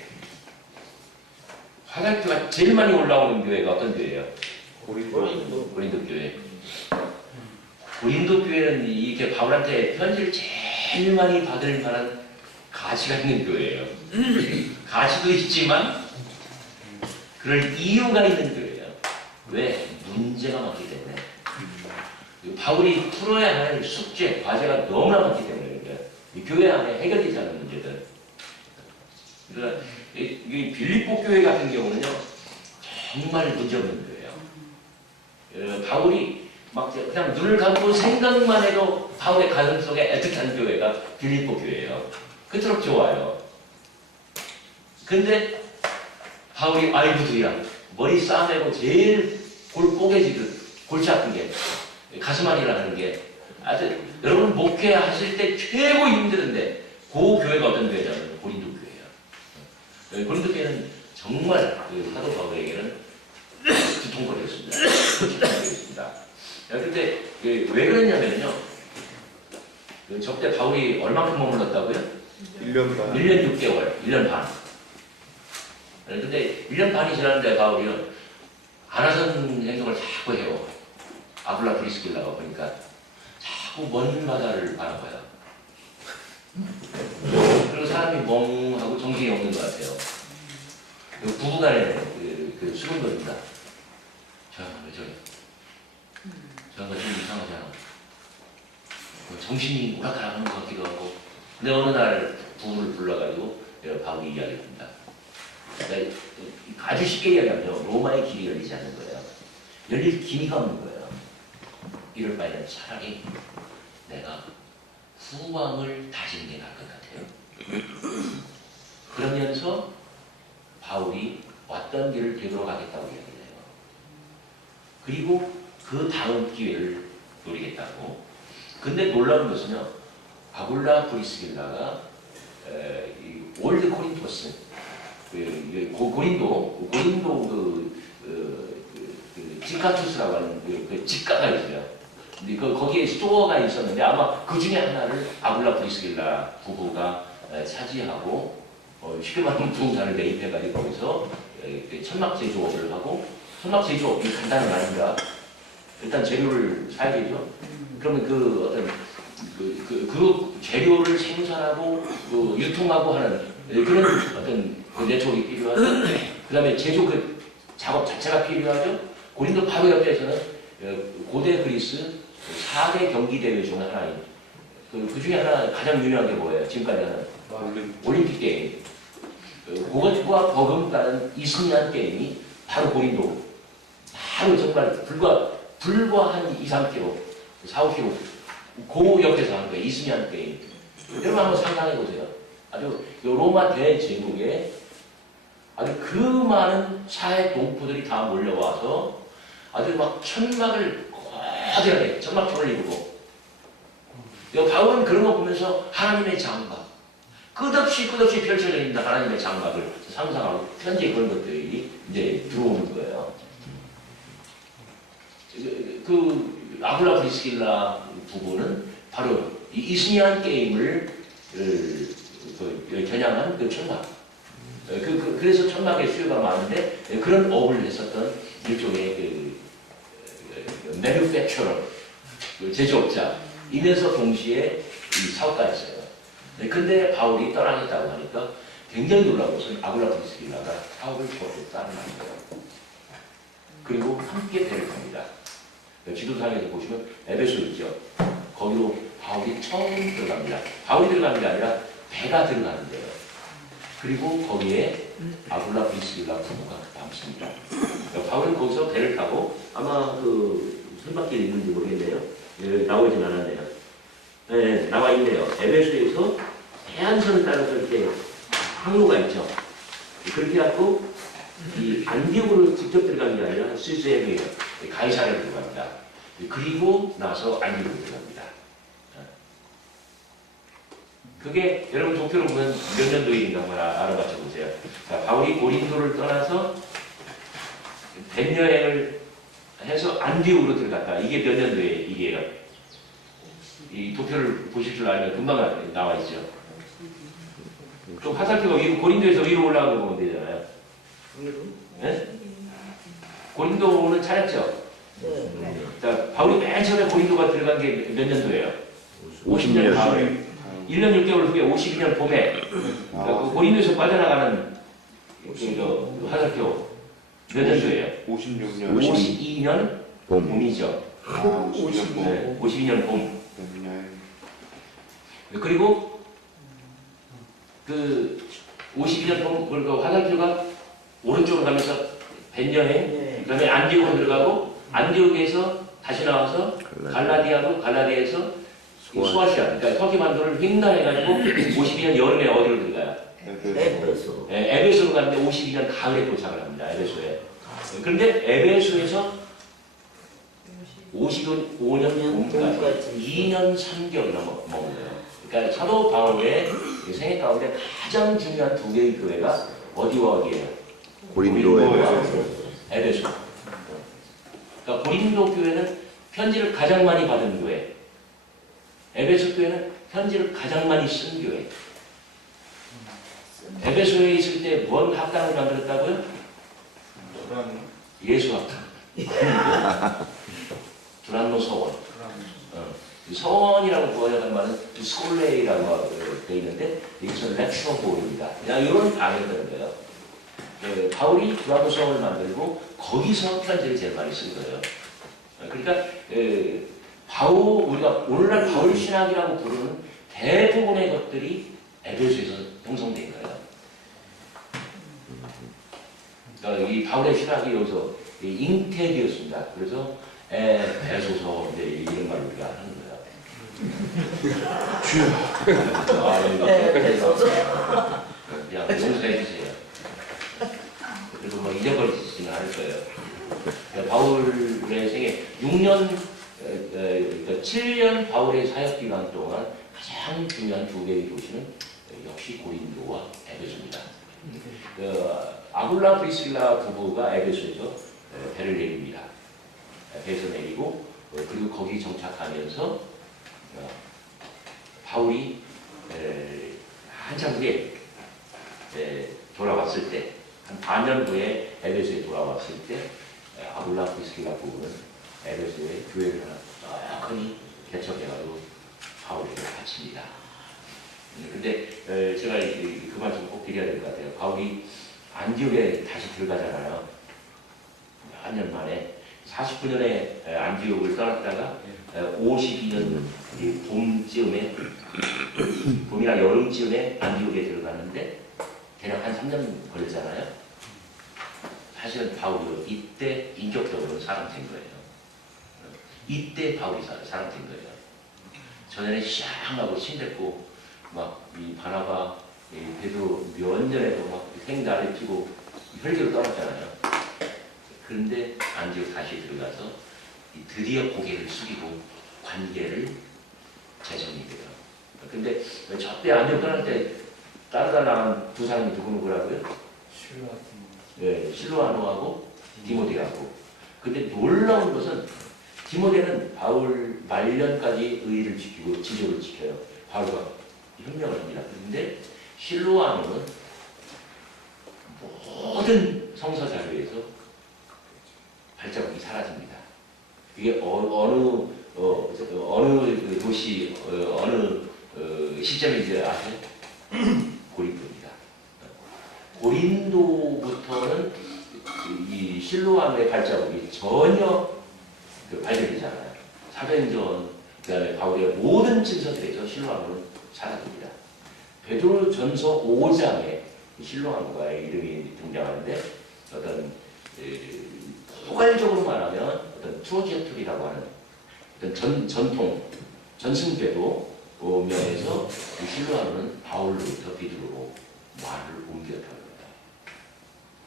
화살표가 제일 많이 올라오는 교회가 어떤 교회예요? 고린도 교회. 고린도 교회는 이렇게 바울한테 편지를 제일 많이 받을 만한 가치가 있는 교회예요. 가치도 있지만 그럴 이유가 있는 교회예요. 왜? 문제가 많기 때문에. 바울이 풀어야 할 숙제, 과제가 너무나 많기 때문에 이 교회 안에 해결되지 않는 문제들. 그러니까 이 빌립보 교회 같은 경우는요 정말 문제없는 교회예요. 바울이 막 그냥 눈을 감고 생각만 해도 바울의 가슴 속에 애틋한 교회가 빌립보 교회예요. 그토록 좋아요. 근데 바울이 아이고도야 머리 싸매고 제일 골 뽀개지듯 골치 아픈 게 가슴 안이라는 게 아주 여러분 목회하실 때 최고 힘드는데 그 교회가 어떤 교회냐면 고린도 교회예요. 고린도 교회는 정말 사도 바울에게는 두통거리였습니다. 그런데 왜 그랬냐면요. 저때 바울이 얼마큼 머물렀다고요? 1년 반. 1년 6개월, 1년 반. 근데 1년 반이 지났는데 바울이는 아나선 행동을 자꾸 해요. 아굴라 브리스길라가 보니까 자꾸 먼 바다를 바라봐요. 그리고 사람이 멍하고 정신이 없는 것 같아요. 부부간에 그 수군거립니다. 저거 좀 이상하잖아. 정신이 오락가락하는 것 같기도 하고. 근데 어느 날 부부를 불러가지고 바울이 이야기합니다. 그러니까 아주 쉽게 이야기하면 로마의 길이 열리지 않는 거예요. 열릴 기미가 없는 거예요. 이럴 바에는 차라리 내가 후왕을 다지는 게 나을 것 같아요. 그러면서 바울이 왔던 길을 되돌아가겠다고 이야기해요. 그리고 그 다음 기회를 노리겠다고. 근데 놀라운 것은요, 아굴라 브리스길라가 올드 코린토스, 고린도 지카투스라고 하는 그 집가가 있어요. 근데 거기에 스토어가 있었는데 아마 그 중에 하나를 아굴라 브리스길라 부부가 차지하고 쉽게 말하면 부동산을 매입해가지고 거기서 천막 제조업을 하고, 천막 제조업 이 간단한 거 아닙니다. 일단 재료를 사야 되죠. 그러면 그 어떤 그 재료를 생산하고 유통하고 하는 그런 어떤 그 네트워크가 필요하죠. 그 다음에 제조 그 작업 자체가 필요하죠. 고린도 바로 옆에서는 고대 그리스 4대 경기대회 중 하나인 그 중에 하나 가장 유명한 게 뭐예요? 지금까지 하는 올림픽 게임. 그것과 버금가는 이스니안 게임이 바로 고린도. 바로 정말 불과 한 2, 3km, 4, 5km 그 옆에서 한 거예요. 이스니안 게임. 여러분 한번 상상해 보세요. 아주 로마 대제국에 아주 그 많은 사회 동포들이 다 몰려와서 아주 막 천막을 거대하게 천막천을 이루고, 바울은 그런 거 보면서 하나님의 장막 끝없이 펼쳐져 있는 하나님의 장막을 상상하고 현재 그런 것들이 이제 들어오는 거예요. 그 아굴라 브리스길라 부부는 바로 이 이스니안 게임을 겨냥한 그 천막. 그래서 천막의 수요가 많은데 그런 업을 했었던 일종의 매뉴팩처러, 제조업자이면서 동시에 이 사업가였어요. 근데 바울이 떠나겠다고 하니까 굉장히 놀라운 것은 아굴라 브리스길라가 사업을 접었다는 말이에요. 그리고 함께 배를 탑니다. 지도상에서 보시면 에베소 있죠. 거기로 바울이 처음 들어갑니다. 바울이 들어가는 게 아니라 배가 들어가는데요. 그리고 거기에 아굴라 브리스길라 부부가 남습니다. 바울은 거기서 배를 타고 아마 그 선박길이 있는지 모르겠네요. 나오진 않았네요. 네, 나와 있네요. 에베소에서 해안선을 따라서 이렇게 항로가 있죠. 그렇게 하고 이 안디옥으로 직접 들어간 게 아니라 스위스에 가이사랴로 들어갑니다. 그리고 나서 안디옥으로 들어갑니다. 그게 여러분 도표로 보면 몇 년도인가 한번 알아맞혀 보세요. 자, 바울이 고린도를 떠나서 뱃여행을 해서 안디옥으로 들어갔다. 이게 몇 년도에 이게요? 이 도표를 보실 줄 알면 금방 나와 있죠. 좀 화살표가 위로, 고린도에서 위로 올라가는 거 보면 되잖아요. 네? 고린도는 찾았죠? 네. 자, 바울이 맨 처음에 고린도가 들어간 게 몇 년도예요? 50년 가을. 1년 6개월 후에 52년 봄에 그 고린도에서 빠져나가는 그 화살표 몇 년도예요? 56년. 52년 봄이죠. 52년 네, 52년 봄. 그리고 그 52년 봄 그 화살표가 오른쪽으로 가면서 벤여행, 그다음에 안디옥으로 들어가고 안디옥에서 다시 나와서 갈라디아로, 갈라디아에서 소아시아, 그러니까 터키 반도를 횡단해가지고 52년 여름에 어디로 들어가요? 에베소. 에베소로 갔는데 52년 가을에 도착을 합니다. 에베소에. 그런데 에베소에서 55년 봄까지 2년 3개월 머물러요. 그러니까 사도 바울의 생애 가운데 가장 중요한 두 개의 교회가 어디와 어디예요? 고린도와 에베소. 그러니까 고린도 교회는 편지를 가장 많이 받은 교회. 에베소 교회는 편지를 가장 많이 쓴 교회. 에베소에 있을 때 뭔 학당을 만들었다고요? 불안 예수 학당. 두란노 서원. 이 서원이라고 번역한 말은 스콜레이라고 되어 있는데 여기서 렉처홀입니다. 그냥 이런 단어를 거예요. 바울이 두란노 서원을 만들고 거기서 편지를 제일 많이 쓴 거예요. 그러니까 우리가 오늘날 바울 신학이라고 부르는 대부분의 것들이 에베소에서 형성된 거예요. 그러니까 이 바울의 신학이 여기서 잉태되었습니다. 그래서 에베소서 이런 말을 우리가 하는 거예요. 그냥 용서해 주세요. 그리고 뭐 잊어버리지는 않을 거예요. 바울의 생애 6년, 7년 바울의 사역 기간 동안 가장 중요한 두 개의 도시는 역시 고린도와 에베소입니다. 아굴라 프리실라 부부가 에베소에서 배를 내립니다. 배에서 내리고 그리고 거기 정착하면서 바울이 한참 후에 돌아왔을 때, 한 반년 후에 에베소에 돌아왔을 때 아굴라 프리실라 부부는 에베소에 교회를 하나 떡하니 개척해가지고 바울에게 바칩니다. 근데 제가 그 말씀 꼭 드려야 될 것 같아요. 바울이 안디옥에 다시 들어가잖아요. 한 년 만에 49년에 안디옥을 떠났다가 52년 봄쯤에 봄이나 여름쯤에 안디옥에 들어갔는데 대략 한 3년 걸렸잖아요. 사실은 바울이 이때 인격적으로 사람된 거예요. 이때 바울이 사람된 거예요. 전에는 샹하고 신됐고 막 이 바나바, 베드로 몇 년에도 막 생달을 피고 혈기로 떠났잖아요. 그런데 안디옥 다시 들어가서 드디어 고개를 숙이고 관계를 재정이 돼요. 근데 저때 안디옥 떠날 때 따르다 나간 두 사람이 누구누구라고요? 실로아노하고 디모데하고. 근데 놀라운 것은 디모데는 바울 말년까지 의의를 지키고 지조를 지켜요. 바울과 협력을 합니다. 그런데 실로아노는 모든 성서 자료에서 발자국이 사라집니다. 이게 어느 도시, 어느 시점인지 아세요? 고린도입니다. 고린도부터는 이 실로아노의 발자국이 전혀 발견되지 않아요. 사도행전, 그 다음에 바울의 모든 진서들에서 실로아노는 사라집니다. 베드로전서 5장에 실로아노가의 이름이 등장하는데 어떤 포괄적으로 말하면 어떤 트로지어툴이라고 하는 어떤 전통, 전승궤도 면에서 실로아노는 바울로부터 베드로로 말을 옮겼다고 합니다.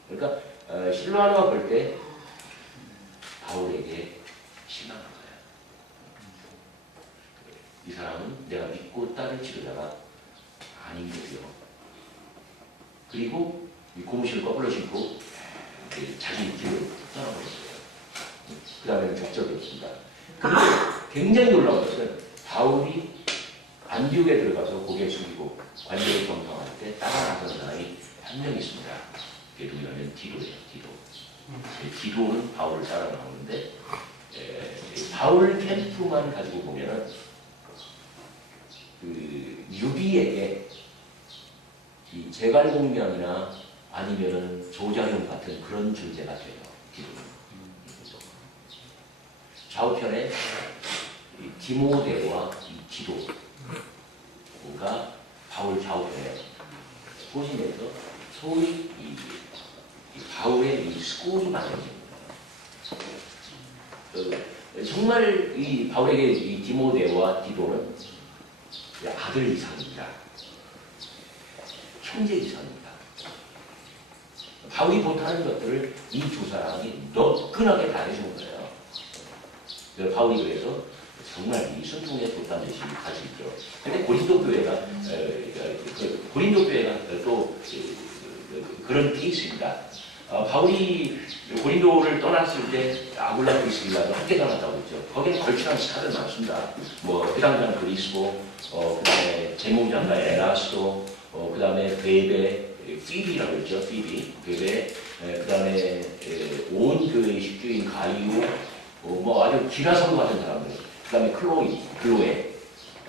그러니까 실로아노가 볼 때 바울에게 실망한 거예요. 이 사람은 내가 믿고 딸을 치르다가 아닌 거죠. 그리고 이 고무신을 거꾸로 신고 자기 길을 떠나버렸어요. 그 다음에는 적적이 없습니다. 그런데 굉장히 놀라운 것은 바울이 안디옥에 들어가서 고개 숙이고 관계를 경성할 때 따라나선 사람이 한 명 있습니다. 그게 누구냐면 디도예요. 디도는 바울을 따라 나오는데 바울 캠프만 가지고 보면은 그 유비에게 이 제갈공명이나 아니면은 조자룡 같은 그런 존재가 돼요. 좌우편에 디모데와 디도가 바울 좌우편에 포진해서 소위 이 바울의 이 스콜이 만들어집니다. 정말 이 바울에게 이 디모데와 디도는 아들 이상입니다. 형제 이상입니다. 바울이 못하는 것들을 이 두 사람이 너끈하게 다 해준 거예요. 바울이 그래서 정말 이 순종의 돛담듯이 가지고 있죠. 근데 고린도 교회가 또 그런 게 있습니다. 바울이 고린도를 떠났을 때 아굴라 프리스길라도 함께 떠났다고 했죠. 거기는 걸출한 스타들 많습니다. 뭐 회당장 그리스도, 그다음에 제목장가 에라스도, 그 다음에 베베, 피비라고 했죠. 피비, 베베, 그 다음에 온 교회의 십주인 가이오, 뭐 아주 기라성 같은 사람들, 그 다음에 클로에,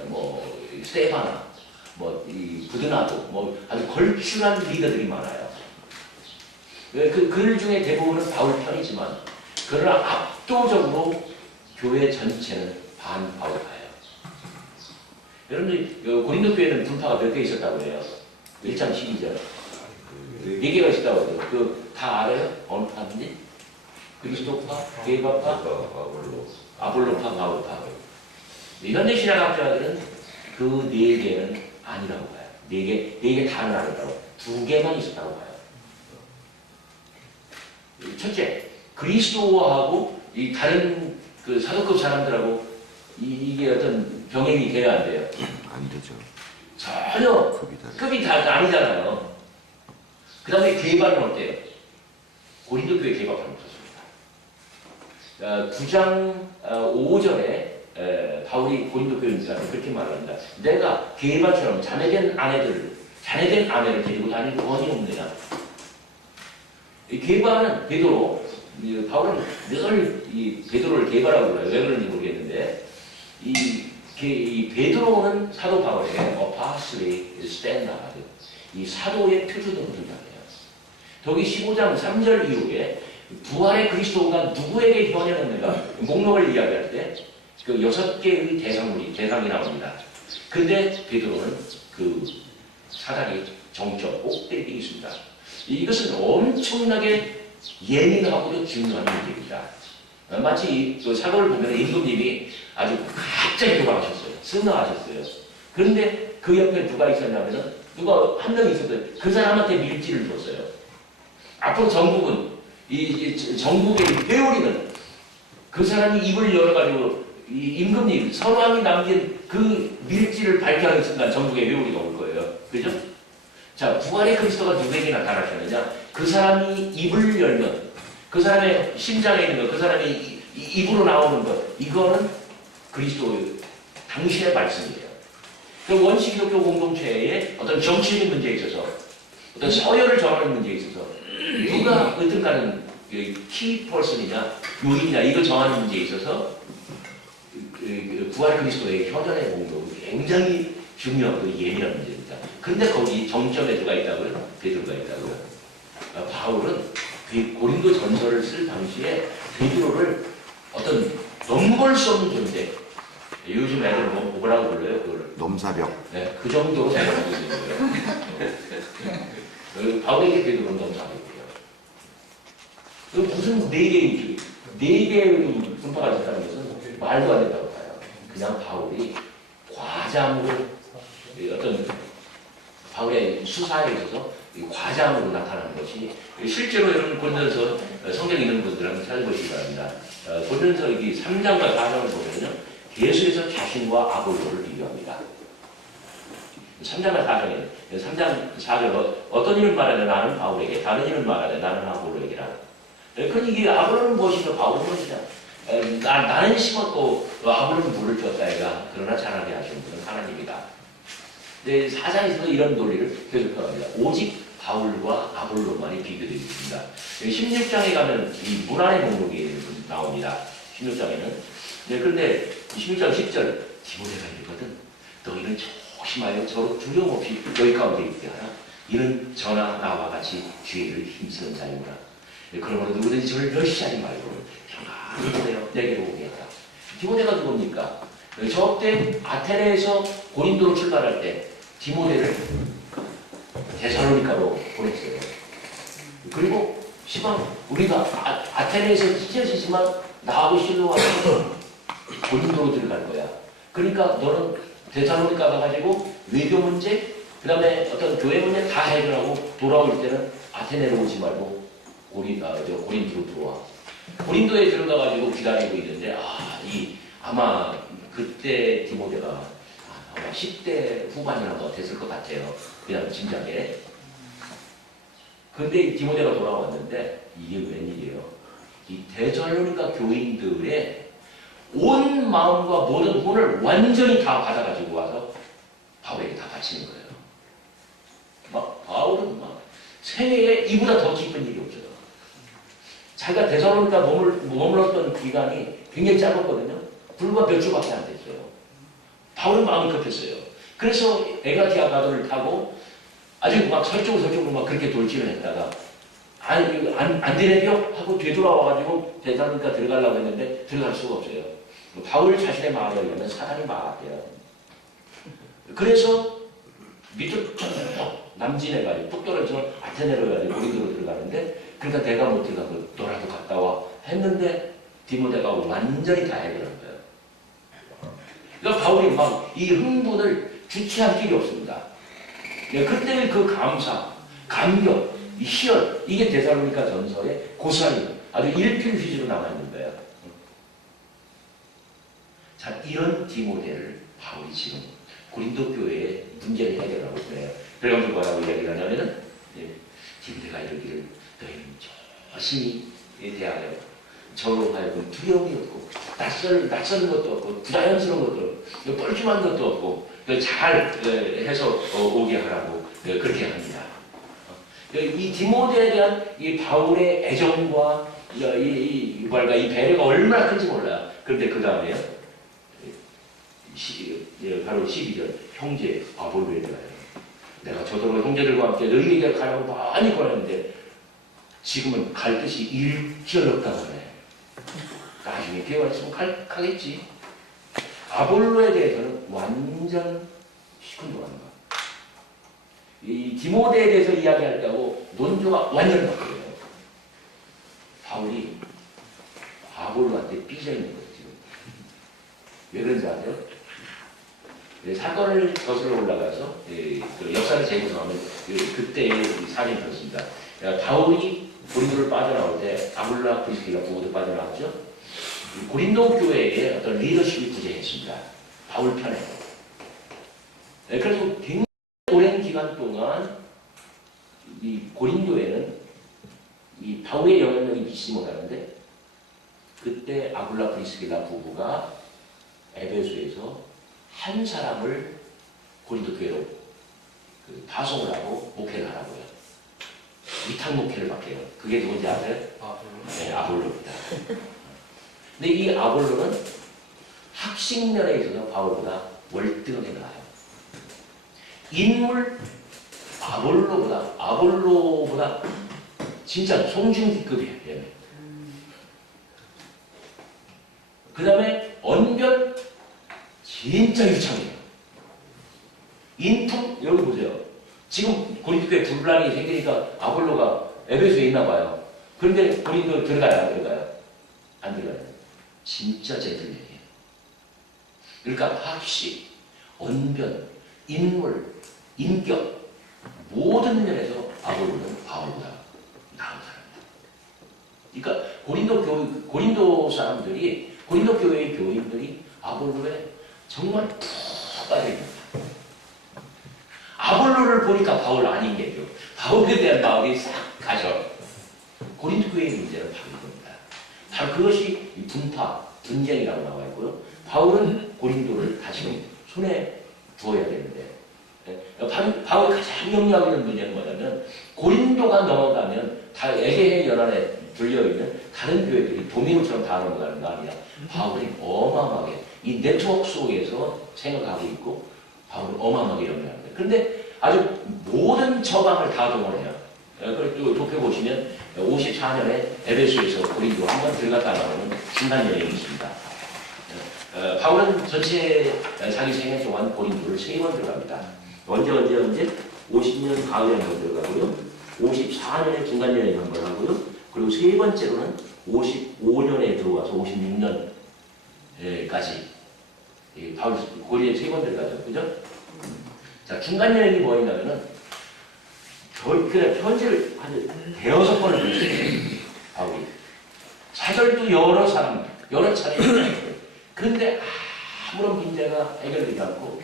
뭐 스테파나, 뭐 이 부드나도, 뭐 아주 걸출한 리더들이 많아요. 그 중에 대부분은 바울 편이지만, 그러나 압도적으로 교회 전체는 반바울파예요. 여러분들 고린도 교회는 분파가 몇 개 있었다고 해요. 1장 12절. 4개가 있었다고 해요. 다 알아요? 어느 파인지? 그리스도파, 게바파, 아볼로파, 바울파. 현대 신학학자들은 그 4개는 아니라고 봐요. 4개 다는 아니라고. 2개만 있었다고 봐요. 첫째, 그리스도하고 이 다른 그 사도급 사람들하고 이게 어떤 병행이 돼야 안 돼요. 안 되죠. 전혀 급이 다 아니잖아요. 그 다음에 계발은 어때요? 고린도 교회 계발은 없었습니다. 9장 5절에 바울이 고린도 교인들한테 그렇게 말합니다. 내가 계발처럼 자네된 아내를 데리고 다니는 원이 없느냐. 계발은 베드로, 바울은 늘 이 베드로를 계발하고 그래요. 왜 그런지 모르겠는데 이 베드로는 사도 바울에게 어파스리 스탠다드, 이 사도의 표준으로 둔다네요. 더기 15장 3절 이후에 부활의 그리스도가 누구에게 현현했는가 목록을 이야기할 때 그 6개의 대상이 나옵니다. 근데 베드로는 그 사다리 정점 꼭대기에 있습니다. 이것은 엄청나게 예민하고도 중요한 문제입니다. 마치 그 사도를 보면 임금님이 아주 갑자기 돌아가셨어요. 승나하셨어요. 그런데 그 옆에 누가 있었냐면은 누가 한 명 있었어요. 그 사람한테 밀지를 줬어요. 앞으로 전국은 전국의 회오리는 그 사람이 입을 열어가지고 이 임금님 선왕이 남긴 그 밀지를 발견하는 순간 전국의 회오리가 올 거예요. 그죠? 자, 부활의 그리스도가 누구에게 나타나셨느냐? 그 사람이 입을 열면 그 사람의 심장에 있는 것, 그 사람의 입으로 나오는 것, 이거는 그리스도의 당신의 말씀이에요. 그 원시 기독교 공동체의 어떤 정치적인 문제에 있어서, 어떤 서열을 정하는 문제에 있어서 누가 어떤가는 키 퍼슨이냐, 요인이냐 이걸 정하는 문제에 있어서 부활 그리스도의 현현의 공동이 굉장히 중요하고 예민한 문제입니다. 근데 거기 정점에 누가 있다고요? 베드로가 있다고요. 바울은 고린도 전서를 쓸 당시에 베드로를 어떤 넘볼 수 없는 존재, 요즘 애들 뭐라고 불러요? 그걸 넘사벽. 네, 그 정도로 생각하고 있는 거예요. 바울에게 베드로는 넘사벽이에요. 무슨 네 개의 분파가 됐다는 것은 말도 안 된다고 봐요. 그냥 바울이 과장으로 어떤 바울의 수사에 있어서 과장으로 나타나는 것이 실제로 여러분 고린도서 성경 읽는 분들 한번 찾아보시기 바랍니다. 고린도서 3장과 4장을 보면요. 계속해서 자신과 아볼로를 비교합니다. 3장과 4장에 3장 4절 어떤 이는 말하되 나는 바울에게 다른 이는 말하되 나는 아볼로에게라. 그러니 이게 아볼로는 무엇이며 바울은 무엇이냐. 나는 심었고 아볼로는 물을 줬다 애가 그러나 자라게 하시는 분은 하나님이다. 네, 4장에서도 이런 논리를 계속합니다. 오직 바울과 아볼로만이 비교되어 있습니다. 16장에 가면 이 문안의 목록이 나옵니다. 16장에는. 네, 그런데 16장 10절 디모데가 이르거든 너희는 조심하여 서로 두려움 없이 너희 가운데 있게 하라. 이는 저나 나와 같이 죄를 힘쓰는 자이구나. 네, 그러므로 누구든지 저를 멸시하지 말고 평안히 내게로 오게 하라. 디모데가 누굽니까? 저때 아테네에서 고린도로 출발할 때 디모데를 데살로니가로 보냈어요. 그리고 시방 우리가 아테네에서 찢어지지만 나하고 실로하고 고린도로 들어갈 거야. 그러니까 너는 데살로니가 가가지고 외교 문제, 그 다음에 어떤 교회 문제 다 해결하고 돌아올 때는 아테네로 오지 말고 고린도로 들어와. 고린도에 들어가가지고 기다리고 있는데 아마 그때 디모데가 아마 10대 후반이나 뭐 됐을 것 같아요. 그냥 짐작에. 근데 디모데가 돌아왔는데 이게 웬일이에요? 이 데살로니가 교인들의 온 마음과 모든 혼을 완전히 다 받아가지고 와서 바울에게 다 바치는 거예요. 바울은 막 생애에 이보다 더 기쁜 일이 없어요. 자기가 데살로니가 머물렀던 기간이 굉장히 짧았거든요. 불과 몇 주밖에 안 됐어요. 바울은 마음이 급했어요. 그래서 에가디아 가도를 타고 아주 막 서쪽으로 막 그렇게 돌진을 했다가 안 되네요 하고 되돌아와가지고 데살로니가 들어가려고 했는데 들어갈 수가 없어요. 바울 자신의 마음에 의하면 사단이 막았대요. 그래서 밑으로 쭉 남진해가지고 뚝 떨어져서 아테네로 가지고 고린도로 들어가는데 그러니까 내가 못 들어가고 너라도 갔다 와 했는데 디모데가 완전히 다 해결한 거예요. 그러니까 바울이 막 이 흥분을 주체할 길이 없습니다. 그때 그 감사, 감격, 이 희열 이게 데살로니가 전서의 고스란히 아주 일필휘지로 남아있는 거예요. 자, 이런 디모데를 바울이 지금 고린도 교회의 문제를 해결하고 있어요. 그래가지고 뭐라고 이야기를 하냐면은 디모데가 이러기를 너희는 조심히 대하여 저로 하여금 두려움이 없고 낯선 것도 없고 부자연스러운 것도 없고 뻘쭘한 것도 없고 잘 해서 오게 하라고 그렇게 합니다. 이 디모데에 대한 이 바울의 애정과 이 배려가 얼마나 큰지 몰라요. 그런데 그 다음에요. 바로 12절 형제 아볼로에 대하여 내가 저더러 형제들과 함께 너희에게 가라고 많이 권했는데 지금은 갈 뜻이 일절 없다고 하네. 나중에 기회가 있으면 가겠지. 아볼로에 대해서는 완전 시큰둥한 거. 이 디모데에 대해서 이야기할 때하고 논조가 완전 바뀌어요. 바울이 아볼로한테 삐져 있는 거예요. 지금. 왜 그런지 아세요? 사건을 거슬러 올라가서 그 역사를 재구성하면 그때의 사진이 그렇습니다. 바울이 고린도를 빠져나올 때 아볼로와 브리스길라 부부도 빠져나왔죠. 고린도 교회에 어떤 리더십이 부재했습니다. 바울 편에. 그래서 굉장히 오랜 기간 동안 이 고린도에는 이 바울의 영향력이 미치지 못하는데 그때 아볼로와 브리스길라 부부가 에베소에서 한 사람을 고린도 교회로 파송을 하고 목회를 하라고요. 위탁 목회를 맡겨요. 그게 누군지 아세요? 네, 아볼로입니다. 근데 이 아볼로는 학식면에 있어서 바울보다 월등하게 나아요. 인물 아볼로보다 진짜 송중기급이에요. 그 다음에 언변 진짜 유창해요. 인품 여기 보세요. 지금 고린도에 분란이 생기니까 아볼로가 에베소에 있나 봐요. 그런데 고린도 들어가요, 안 들어가요? 안 들어가요. 진짜 젠틀맨이에요. 그러니까 학식, 언변, 인물, 인격 모든 면에서 아볼로는 바울보다 나은 사람이다. 그러니까 고린도 사람들이 고린도 교회의 교인들이 아볼로에 정말 푹 빠져있는 거예요. 아볼로를 보니까 바울 아닌 게죠. 바울에 대한 마음이 싹 가죠. 고린도 교회의 문제는 바로 이겁니다. 바로 그것이 분쟁이라고 나와 있고요. 바울은 고린도를 다시 손에 두어야 되는데 바울이 가장 염려하고 있는 문제는 뭐냐면 고린도가 넘어가면 다 에게해 연안에 들려있는 다른 교회들이 도미노처럼 다 넘어가는 거 아니야. 바울이 어마어마하게 이 네트워크 속에서 생각하고 있고 바울은 어마어마하게 염려하는 거예요. 그런데 아주 모든 저방을 다 동원해요. 그리고 독해보시면 54년에 에베소에서 고린도 한 번 들어갔다 나오는 중간 여행이 있습니다. 바울은 전체 자기 생애 동안 고린도를 3번 들어갑니다. 언제 50년 가을에 한 번 들어가고요. 54년에 중간 여행 한 번 하고요. 그리고 3번째로는 55년에 들어와서 56년까지 바울 고리에 3번 들어가죠. 그죠? 자, 중간 여행이 뭐냐면은 편지를 한 6번을 보냈어요. 바울이. 사절도 여러 차례 그런데 아무런 문제가 해결되지 않고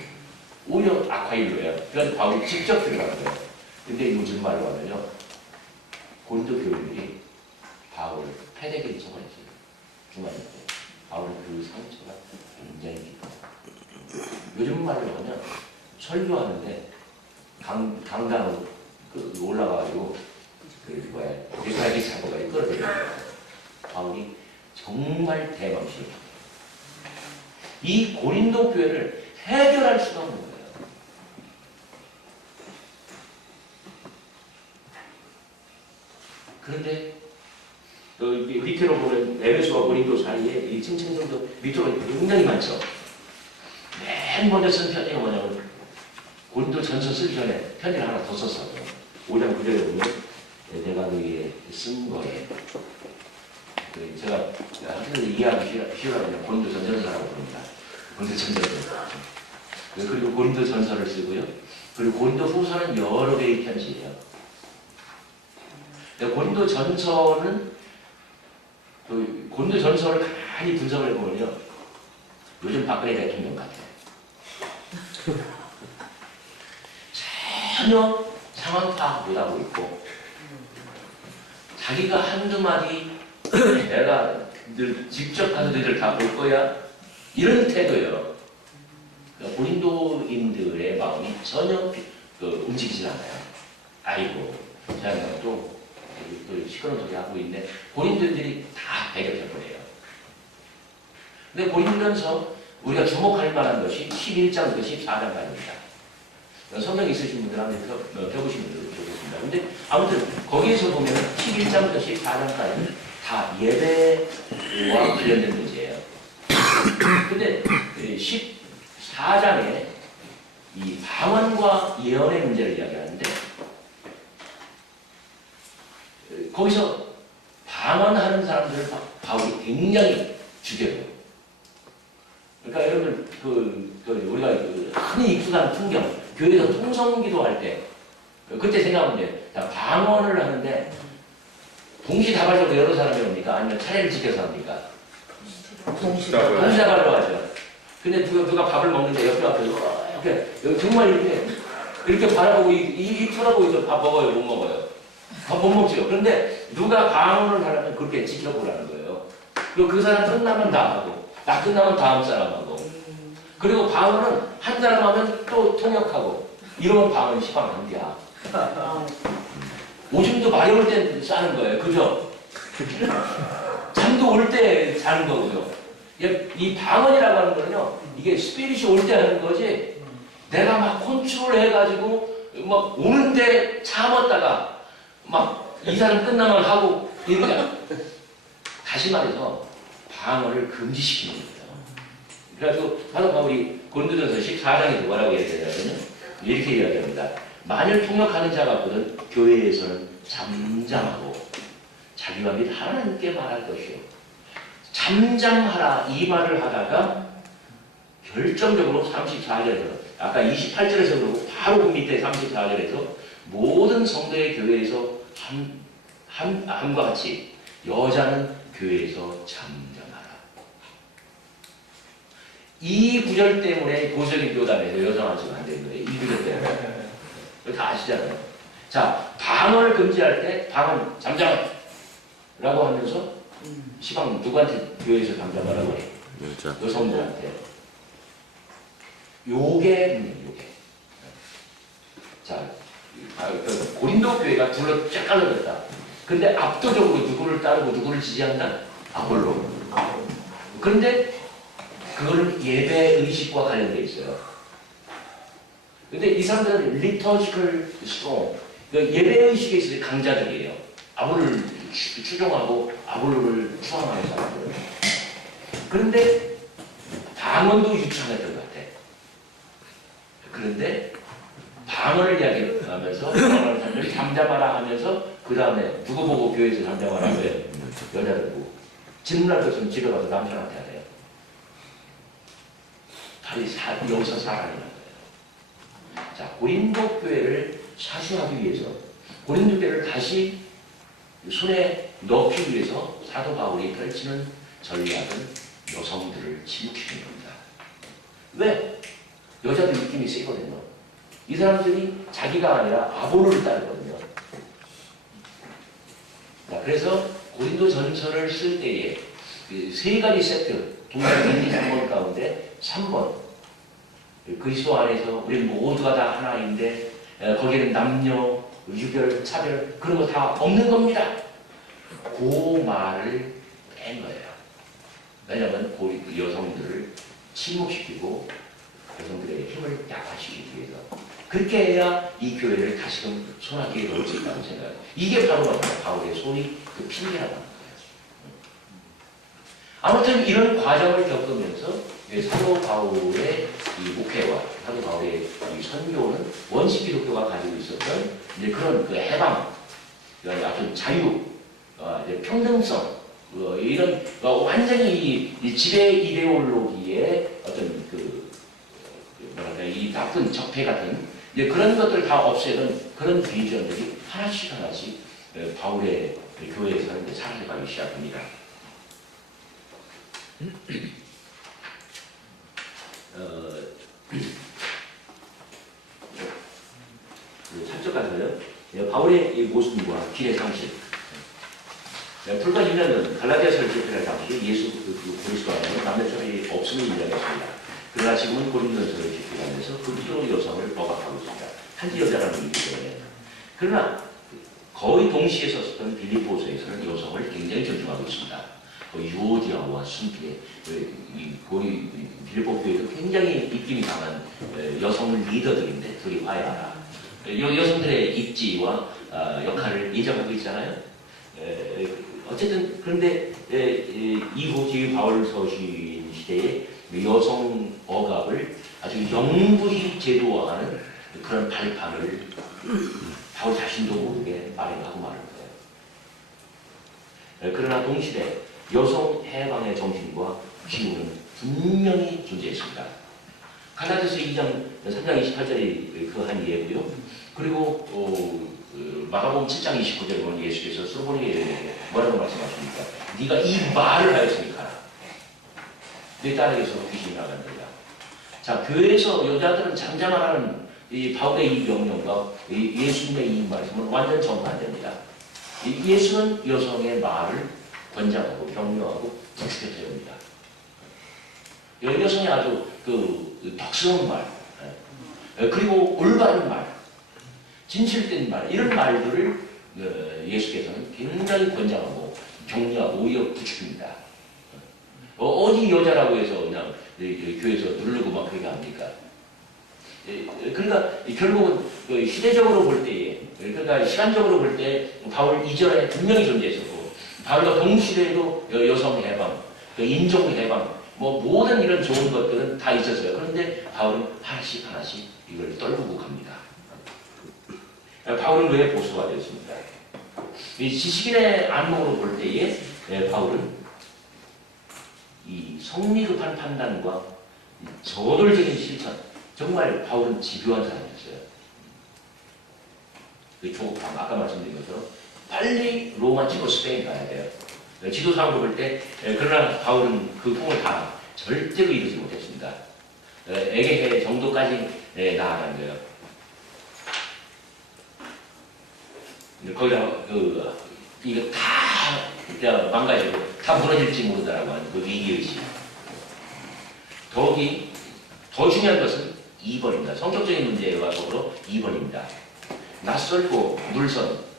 오히려 악화일로예요. 그래서 바울이 직접 들어간 거예요. 근데 요즘 말로 하면요. 고린도 교인들이 바울을 패대기를 쳐버렸어요. 중간에. 바울은 그 상처가 굉장히 깊어요. 요즘 말로 하면 설교하는데 강단으로 올라가가지고 유사기 사고까지 끌어들여요. 바울이 정말 대망신이에요. 이 고린도 교회를 해결할 수가 없는 거예요. 그런데 밑으로 보면 에베소와 고린도 사이에 이 층층층도 밑으로 굉장히 많죠. 맨 먼저 쓴 편지가 뭐냐면 고린도 전서 쓰기 전에 편지를 하나 더 썼어요. 5장 9절에 보면 내가 너희에 쓴 거예요. 제가 학생들 이해하기 쉬우라면 고린도 전전서라고 부릅니다. 고린도 전전서. 그리고 고린도 전서를 쓰고요. 그리고 고린도 후서는 여러 개의 편지예요. 고린도 전서는 고린도 전서를 가만히 분석을 해보면요. 요즘 박근혜 대통령 같아요. 전혀 상황 파악 못하고 있고 자기가 한두 마디 내가 늘 직접 가서 너희들 다 볼 거야 이런 태도예요. 그러니까 고린도인들의 마음이 전혀 움직이질 않아요. 아이고 제가 또 시끄러운 소리 하고 있네. 고린도인들이 다 배격해버려요. 근데 고린도전서 우리가 주목할 만한 것이 11장부터 14장까지입니다. 성경 있으신 분들 한번 펴보시면 좋겠습니다. 근데 아무튼 거기에서 보면 11장부터 14장까지는 다 예배와 관련된 문제예요. 근데 14장에 이 방언과 예언의 문제를 이야기하는데 거기서 방언하는 사람들을 바울이 굉장히 죽여요. 그러니까 여러분 우리가 흔히 익숙한 풍경, 교회에서 통성기도 할 때 그때 생각하면 돼. 방언을 하는데 동시다발적으로 여러 사람이 옵니까? 아니면 차례를 지켜서 합니까? 동시다발로 하죠. 근데 누가 밥을 먹는데 옆에 앞에서 이렇게 정말 이렇게 바라보고 이 쳐다보고 있어. 밥 먹어요? 못 먹어요? 밥 못 먹죠. 그런데 누가 방언을 하려면 그렇게 지켜보라는 거예요. 그리고 그 사람 끝나면 나 하고 나 끝나면 다음 사람 하고 그리고 방언은 한 사람 하면 또 통역하고 이러면 방언 시방 안 돼. 오줌도 마려울 때 싸는 거예요. 그죠? 잠도 올 때 자는 거고요. 이 방언이라고 하는 거는요, 이게 스피릿이 올 때 하는 거지, 내가 막 컨트롤 해가지고, 막 오는데 참았다가, 막 이 사람 끝나면 하고, 이러냐. 다시 말해서, 방언을 금지시키는 거예요. 그래가지고, 사도 바울이 고린도전서 14장에서 뭐라고 얘기하냐면, 이렇게 이야기합니다. 만일 통역하는 자가 없거든 교회에서는 잠잠하고 자기와 및 하나님께 말할 것이요. 잠잠하라 이 말을 하다가 결정적으로 34절에서 아까 28절에서 그러고 바로 그 밑에 34절에서 모든 성도의 교회에서 함과 같이 여자는 교회에서 잠잠하라. 이 구절 때문에 보석인 교단에서 여성하시면 안 되는 거예요. 이 구절 때문에. 다 아시잖아요. 자, 방언을 금지할 때 방언 잠잠하라고 하면서 시방 누구한테 교회에서 잠잠하라고 해? 여성들한테. 요게. 자, 고린도 교회가 둘러 쫙 갈라졌다. 근데 압도적으로 누구를 따르고 누구를 지지한다? 아볼로. 그런데 그거는 예배 의식과 관련되어 있어요. 근데 이 사람들은 liturgical strong, 예배의식에 있어서 강자들이에요. 아볼로를 추종하고 아볼로를 추앙하는 사람들. 그런데 방언도 유창했던 것 같아. 그런데 방언을 이야기하면서 방언을 사람들이 잠잠하라 하면서 그 다음에 누구 보고 교회에서 잠잠하라 왜? 여자들 보고. 질문할 것은 집에 가서 남편한테 하래요. 여기서 살아내는 거예요. 자, 고린도 교회를 사수하기 위해서 고린도 교회를 다시 손에 넣기 위해서 사도 바울이 펼치는 전략은 여성들을 침묵시키는 겁니다. 왜? 여자들 느낌이 세거든요. 이 사람들이 자기가 아니라 아볼로를 따르거든요. 자, 그래서 고린도 전서를 쓸 때에 세 가지 세트, 동작 1, 2, 3번 가운데 3번 그리스도 안에서 우리 모두가 다 하나인데 거기에는 남녀, 유별, 차별 그런 거 다 없는 겁니다. 그 말을 뺀 거예요. 왜냐하면 그 여성들을 침묵시키고 여성들의 힘을 약화시키기 위해서 그렇게 해야 이 교회를 다시금 손아귀에 넣을 수 있다고 생각해요. 이게 바로 바울의 소위 그 핑계라고 하는 거예요. 아무튼 이런 과정을 겪으면서 사도 바울의 이 목회와 사도 바울의 이 선교는 원시 기독교가 가지고 있었던 이제 그런 그 해방, 어떤 자유, 이제 평등성, 이런 완전히 이 지배 이데올로기의 어떤 뭐랄까 이 나쁜 적폐 같은 이제 그런 것들 다 없애는 그런 비전들이 하나씩 바울의 교회에서는 이제 사라져가기 시작합니다. 살짝가서요. 바울의 이 모습과 길의 상실. 불과 2년은 갈라디아서를 집필할 당시 예수 그리스도와는 남녀차별이 없음을 인정했습니다. 그러나 지금은 고린도서를 집필하면서 극도로 여성을 억압하고 있습니다. 한지 여자라는 의미 때문에. 그러나 거의 동시에 썼던 빌립보서에서는 여성을 굉장히 존중하고 있습니다. 유오디아와 순피에 빌립보 교회도 굉장히 입김이 강한 여성 리더들인데 둘이 화해하라. 여성들의 입지와 역할을 인정하고 있잖아요. 어쨌든 그런데 이후 바울 서신 시대에 여성 억압을 아주 영구히 제도화하는 그런 발판을 바울 자신도 모르게 마련하고 마는 거예요. 그러나 동시에 여성 해방의 정신과 기운은 분명히 존재했습니다. 갈라디아서 2장 3장 28절이 그 한 예고요. 그리고 마가복음 7장 29절에 보면 예수께서 솔로몬에게 뭐라고 말씀하십니까? 네가 이 말을 하였으니까 내 딸에게서 귀신이 나간다. 자, 교회에서 여자들은 잠잠하라는 이 바울의 이 명령과 예수님의 이 말씀은 완전 정반대입니다. 예수는 여성의 말을 권장하고 격려하고 부추겨줘야 합니다. 여성이 아주 덕스러운 말, 그리고 올바른 말, 진실된 말, 이런 말들을 예수께서는 굉장히 권장하고 격려하고 오히려 부추깁니다. 어디 여자라고 해서 그냥 교회에서 누르고 막 그렇게 합니까? 그러니까 결국은 시대적으로 볼 때에, 그러니까 시간적으로 볼 때 바울 이전에 분명히 존재했었고, 바울과 동시대에도 여성 해방, 인종 해방, 모든 이런 좋은 것들은 다 있었어요. 그런데 바울은 하나씩 이걸 떨구고 갑니다. 바울은 왜 보수가 되었습니까? 이 지식인의 안목으로 볼 때에 바울은 이 성미급한 판단과 저돌적인 실천, 정말 바울은 집요한 사람이었어요. 조급함, 아까 말씀드린 것처럼 빨리 로마 찍고 스페인 가야 돼요. 지도상으로 볼 때, 그러나 바울은 그 꿈을 다 절대로 이루지 못했습니다. 에게해 정도까지 나아간 거예요. 거기다 이거 다 망가지고 다 무너질지 모른다라고 하는 그 위기의식. 더욱이 더 중요한 것은 2번입니다. 성격적인 문제와 더불어 2번입니다. 낯설고 물선.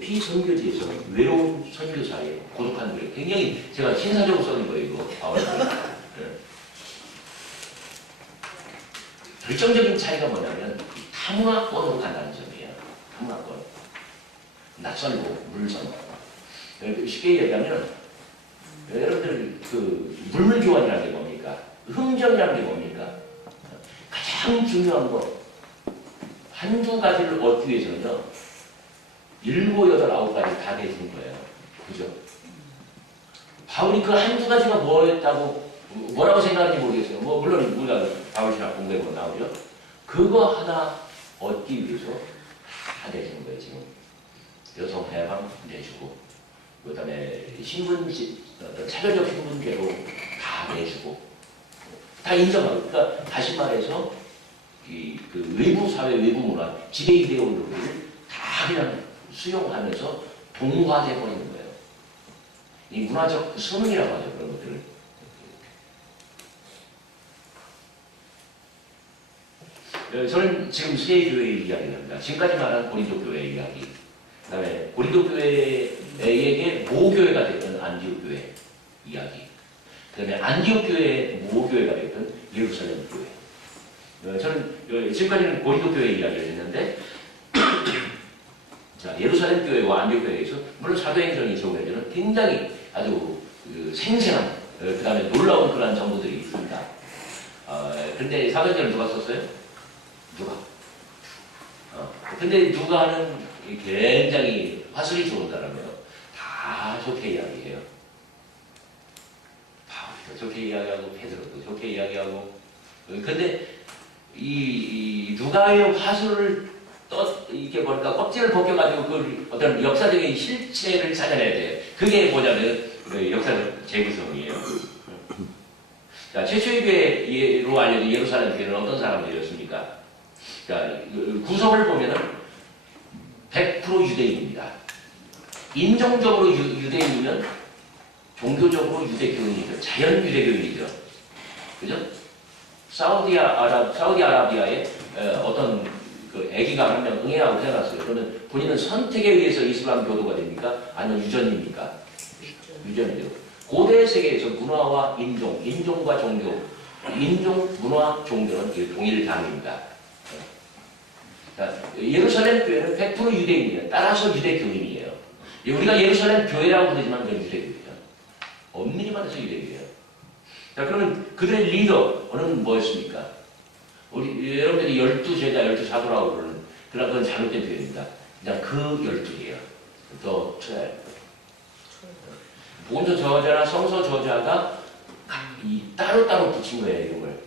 피선교지에서 외로운 선교사의 고독한 노래. 굉장히 제가 신사적으로 써는 거예요, 이거. 결정적인 차이가 뭐냐면 탐구권으로 간다는 점이에요. 탐구권. 낯설고 물선. 쉽게 얘기하면 여러분들 물물교환이라는 게 뭡니까? 흥정이라는 게 뭡니까? 가장 중요한 거 한두 가지를 얻기 위해서는요 7, 8, 9가지 다 되는 거예요. 그죠? 바울이 그 한두 가지가 뭐라고 생각하는지 모르겠어요. 물론 우리가 바울 신학 공부해보면 나오죠. 그거 하나 얻기 위해서 다 되는 거예요, 지금. 여성 해방 내주고, 그 다음에 차별적 신분제로 다 내주고, 다 인정하고. 그러니까 다시 말해서, 그 외부 사회, 외부 문화, 지배 이데올로기를 다 그냥 수용하면서 동화돼 버리는 거예요. 이 문화적 선흥이라고 하죠, 그런 것들을. 저는 지금 세 교회의 이야기를 합니다. 지금까지 말한 고린도 교회의 이야기, 그 다음에 고린도 교회에게 모교회가 됐던 안디옥 교회 이야기, 그 다음에 안디옥 교회의 모교회가 됐던 예루살렘 교회. 저는 지금까지는 고린도 교회 이야기를 했는데 자, 예루살렘 교회와 안디옥 교회에서 물론 사도행전이 제공해주는 굉장히 아주 생생한 그 다음에 놀라운 그러한 정보들이 있습니다. 근데 사도행전을 누가 썼어요? 누가? 근데 누가는 굉장히 화술이 좋은 사람이에요. 다 좋게 이야기해요. 바울도 좋게 이야기하고 베드로도 좋게 이야기하고. 근데 이 누가의 화술을 이렇게 뭘까 껍질을 벗겨가지고 그 어떤 역사적인 실체를 찾아내야 돼요. 그게 뭐냐면 그 역사적 재구성이에요. 자, 최초의 교회로 알려진 예루살렘 교회는 어떤 사람들이었습니까? 자, 구성을 보면은 100% 유대인입니다. 인종적으로 유대인이면 종교적으로 유대교인이죠. 자연 유대교인이죠. 그죠? 사우디아라비아의 어떤 그 아기가 한 명 응애하고 태어났어요. 그러면 본인은 선택에 의해서 이슬람 교도가 됩니까? 아니면 유전입니까? 유전이죠. 고대 세계에서 문화와 인종과 종교, 인종, 문화, 종교는 동일당입니다. 예루살렘 교회는 100% 유대인이에요. 따라서 유대교인이에요. 우리가 예루살렘 교회라고 부르지만 그건 유대교회예요. 엄밀히 말해서 유대교회예요. 자, 그러면 그들의 리더는 뭐였습니까? 우리 여러분들이 12제자, 12사도라고 부르는 그건 잘못된 표현입니다. 그냥 그 12이에요. 더 복음서 저자나 성서 저자가 따로따로 붙인 거예요, 이름을.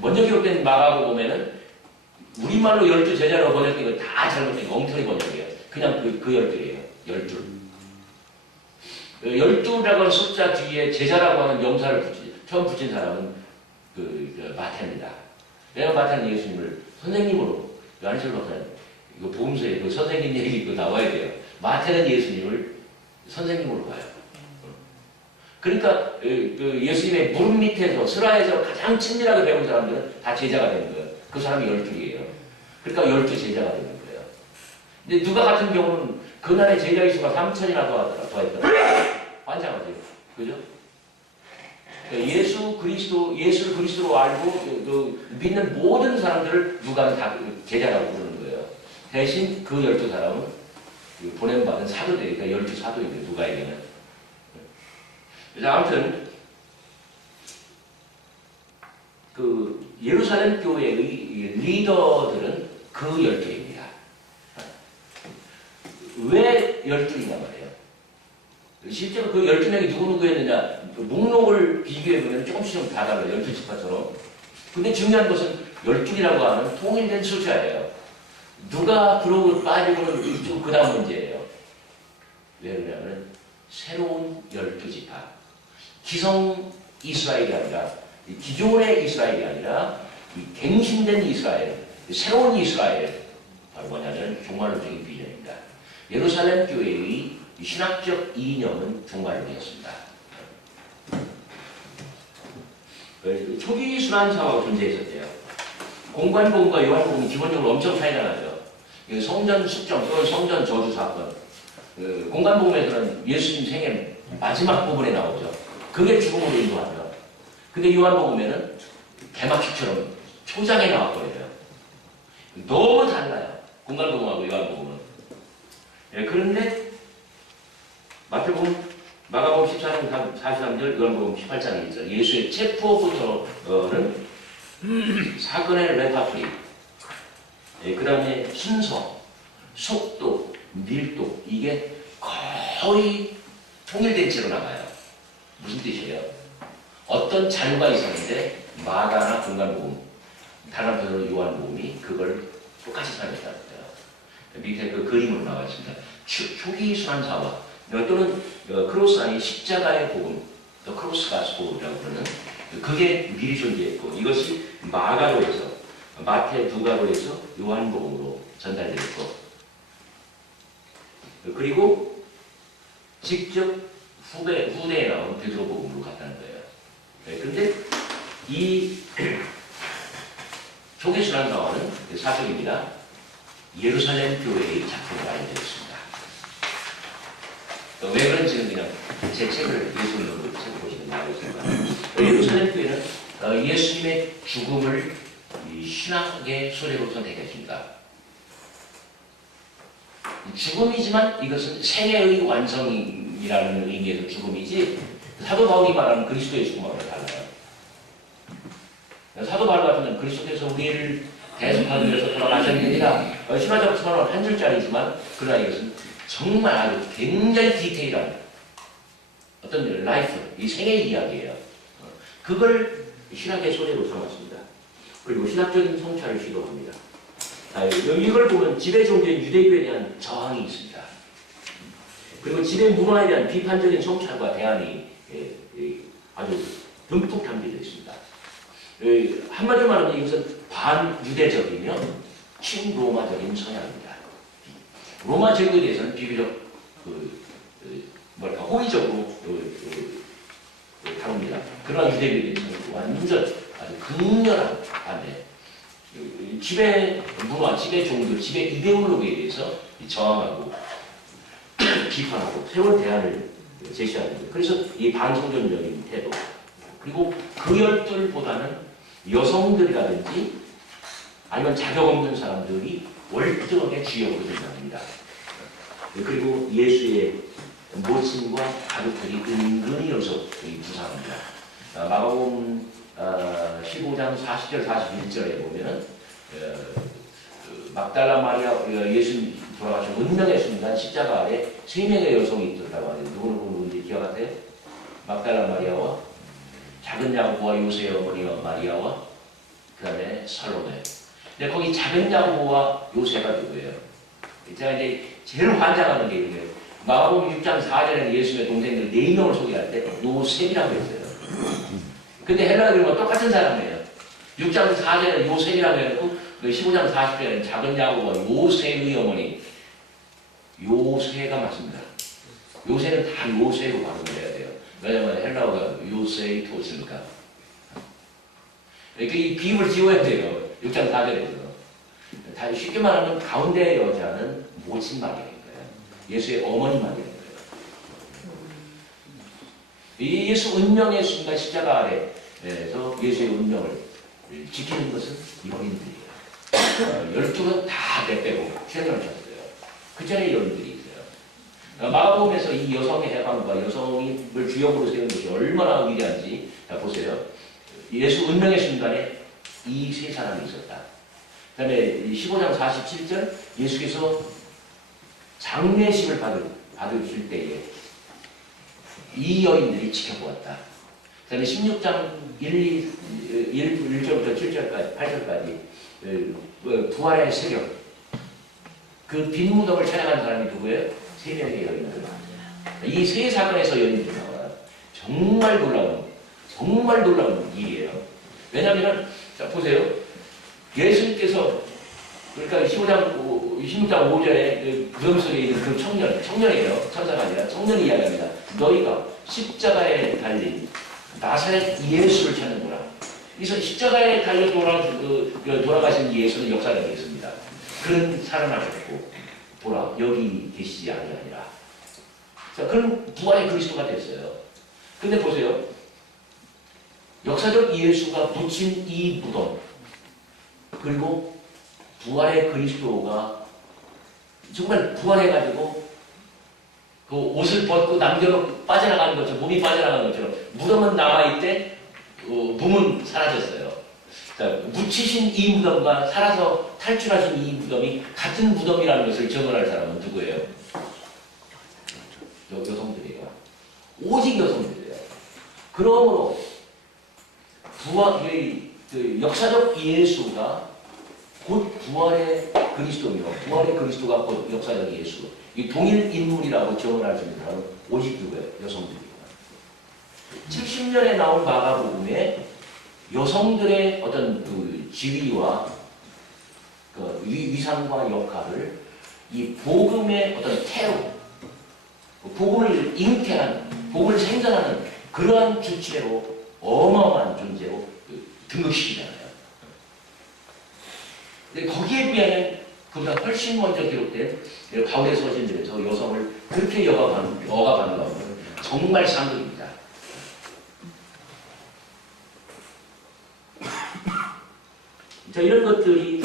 먼저 기록된 마가고 보면은 우리말로 12제자라고 번역된 거 다 잘못된 거, 엉터리 번역이에요. 그냥 그 12이에요. 12. 12라고 하는 숫자 뒤에 제자라고 하는 명사를 처음 붙인 사람은 마태입니다. 왜냐면 마태는 예수님을 선생님으로, 안철 박사님, 이거 보험서에 그 선생님 얘기 이거 나와야 돼요. 마태는 예수님을 선생님으로 봐요. 그러니까 예수님의 무릎 밑에서 스라에서 가장 친밀하게 배운 사람들은 다 제자가 되는 거예요. 그 사람이 12이에요. 그러니까 12제자가 되는 거예요. 근데 누가 같은 경우는 그날의 제자의 수가 3천이나 더했더라. 환장하죠. 그죠? 예수를 그리스도로 알고 믿는 모든 사람들을 누가는 다 제자라고 부르는 거예요. 대신 그 12사람은 보냄받은 사도들이니까 12사도인데 누가에게는. 그래서 아무튼 그 예루살렘 교회의 리더들은 그 12입니다. 왜 12이냐 말이에요. 실제로 그 12명이 누구누구였느냐 목록을 비교해보면 조금씩 좀 다 달라요. 12지파처럼. 근데 중요한 것은 12이라고 하는 통일된 숫자예요. 누가 그러고 빠지고는 이쪽 그 다음 문제예요. 왜 그러냐면 새로운 12지파. 기성 이스라엘이 아니라 기존의 이스라엘이 아니라 갱신된 이스라엘, 새로운 이스라엘. 바로 뭐냐면 종말론적인 비전입니다. 예루살렘 교회의 신학적 이념은 종말론이었습니다. 초기 순환사화가 존재했었대요. 공관복음과 요한복음이 기본적으로 엄청 차이가 나죠. 성전 숙정 또는 성전 저주 사건. 공관복음에서는 예수님 생애 마지막 부분에 나오죠. 그게 죽음으로 인도하죠. 근데 요한복음에는 개막식처럼 초장에 나왔거든요. 너무 달라요. 공관복음하고 요한복음은. 그런데 마태복음, 마가복음 14장 43절, 요한복음 18장에 있죠. 예수의 체포부터는 사건의 레파토리, 그 다음에 순서, 속도, 밀도, 이게 거의 통일된 채로 나가요. 무슨 뜻이에요? 어떤 자료가 있었는데 마가나 공관복음, 다른 한편으로 요한복음이 그걸 똑같이 사용했다는 거예요. 밑에 그 그림으로 나와 있습니다. 초기 순환사화 또는 크로스 아닌 십자가의 복음, 크로스 가스포라고 그러는 그게 미리 존재했고 이것이 마가로 해서 마태, 누가로 해서 요한복음으로 전달되었고 그리고 직접 후대에 나온 베드로복음으로 갔다는 거예요. 그런데 이 사적입니다. 예루살렘 교회의 작품으로 알려져 있습니다. 왜 그런지는 그냥 제 책을 예수님으로 책 보시면 나오겠습니다. 예루살렘 교회는 예수님의 죽음을 이 신앙의 소재로 선택했습니다. 죽음이지만 이것은 생애의 완성이라는 의미에서 죽음이지 사도 바울이 말하는 그리스도의 죽음하고는 달라요. 사도 바울 같은 경우는 그리스도께서 우리를 대속하기 위해서 돌아가셨느니라 신화적으로는 한 줄짜리지만 그러나 이것은 정말 아주 굉장히 디테일한 어떤 라이프, 이 생애의 이야기예요. 그걸 신학의 소재로 삼았습니다. 그리고 신학적인 성찰을 시도합니다. 이걸 보면 지배 종교인 유대교에 대한 저항이 있습니다. 그리고 지배 문화에 대한 비판적인 성찰과 대안이 아주 듬뿍 담겨져 있습니다. 한마디로 말하면 이것은 반유대적이며 친로마적인 성향입니다. 로마 제국에 대해서는 비교적 호의적으로 다룹니다. 그러나 유대교에 대해서는 완전 아주 극렬한 반대. 지배 문화, 지배 종교, 지배 이데올로기에 대해서 저항하고 비판하고 새로운 대안을 제시하는 거예요. 그래서 이 반성전적인 태도 그리고 그 열들보다는 여성들이라든지 아니면 자격 없는 사람들이 월등하게 주역으로 등장합니다. 그리고 예수의 모친과 가족들이 은근히 여기서 부상합니다. 마가복음 15장 40절 41절에 보면은 막달라 마리아 예수님 돌아가신 운명의 순간 십자가 아래 3명의 여성이 있더라고 하는데 누구누구인지 기억하세요? 막달라 마리아와 작은 야고보와 요새의 어머니와 마리아와 그 다음에 살로메. 근데 거기 작은 야고보와 요새가 누구예요? 제가 이제 제일 환장하는 게 이거예요. 마가복음 6장 4절에는 예수님의 동생들 4명을 소개할 때 요셉이라고 했어요. 근데 헬라어 그러면 똑같은 사람이에요. 6장 4절에는 요셉이라고 해놓고 15장 40절에는 작은 야고보와 요새의 어머니 요새가 맞습니다. 요새는 다 요새로 발음을 해야 돼요. 왜냐면 헬라어가 요세이토스니까. 그러니까 이 비읍을 지워야 돼요. 6장 4절에서. 다 쉽게 말하면 가운데 여자는 모친 마리아인 거예요. 예수의 어머니 마리아인 거예요. 이 예수 운명의 순간 십자가 아래에서 예수의 운명을 지키는 것은 여인들이에요. 12은 다 내빼고 최선을 쳤어요. 그 전에 여인들이 있어요. 마가복음에서 이 여성의 해방과 여성을 주역으로 세운 것이 얼마나 위대한지 보세요. 예수 운명의 순간에 이 3사람이 있었다. 그 다음에 15장 47절 예수께서 장례식을 받으실 때에 이 여인들이 지켜보았다. 그 다음에 16장 1절부터 7절까지 8절까지 부활의 세력 그 빈 무덤을 촬영한 사람이 누구예요? 3명의 여인들. 이 3사건에서 여인들이 나와요. 정말 놀라운 일이에요. 왜냐하면 자 보세요. 예수님께서 그러니까 16장 5절에 그 무덤 속에 있는 그 청년이에요. 천사가 아니라 청년이 이야기합니다. 너희가 십자가에 달린 나사렛 예수를 찾는구나. 그래서 십자가에 달려 돌아가신 예수는 역사를 하겠습니다. 그는 살아나셨고 보라 여기 계시지 아니하니라. 자, 그는 부활의 그리스도가 됐어요. 근데 보세요. 역사적 예수가 묻힌 이 무덤 그리고 부활의 그리스도가 정말 부활해가지고 그 옷을 벗고 남겨놓고 빠져나가는 것처럼 몸이 빠져나가는 것처럼 무덤은 남아있대 몸은 사라졌어요. 자, 묻히신 이 무덤과 살아서 탈출하신 이 무덤이 같은 무덤이라는 것을 증언할 사람은 누구예요? 여성들이에요. 오직 여성들이에요. 그러므로 그 역사적 예수가 곧 부활의 그리스도며 부활의 그리스도가 곧 역사적 예수 이 동일 인물이라고 증언할 수 있는 사람은 오직 누구예요? 여성들이에요. 70년에 나온 마가복음에 여성들의 어떤 그 지위와 그 위상과 역할을 이 복음의 어떤 태로, 복음을 잉태하는, 복음을 생산하는 그러한 주체로 어마어마한 존재로 등극시키잖아요. 근데 거기에 비하면 그보다 훨씬 먼저 기록된 바울의 서신들에서 여성을 그렇게 억압하는 것은 정말 상극입니다. 자, 이런 것들이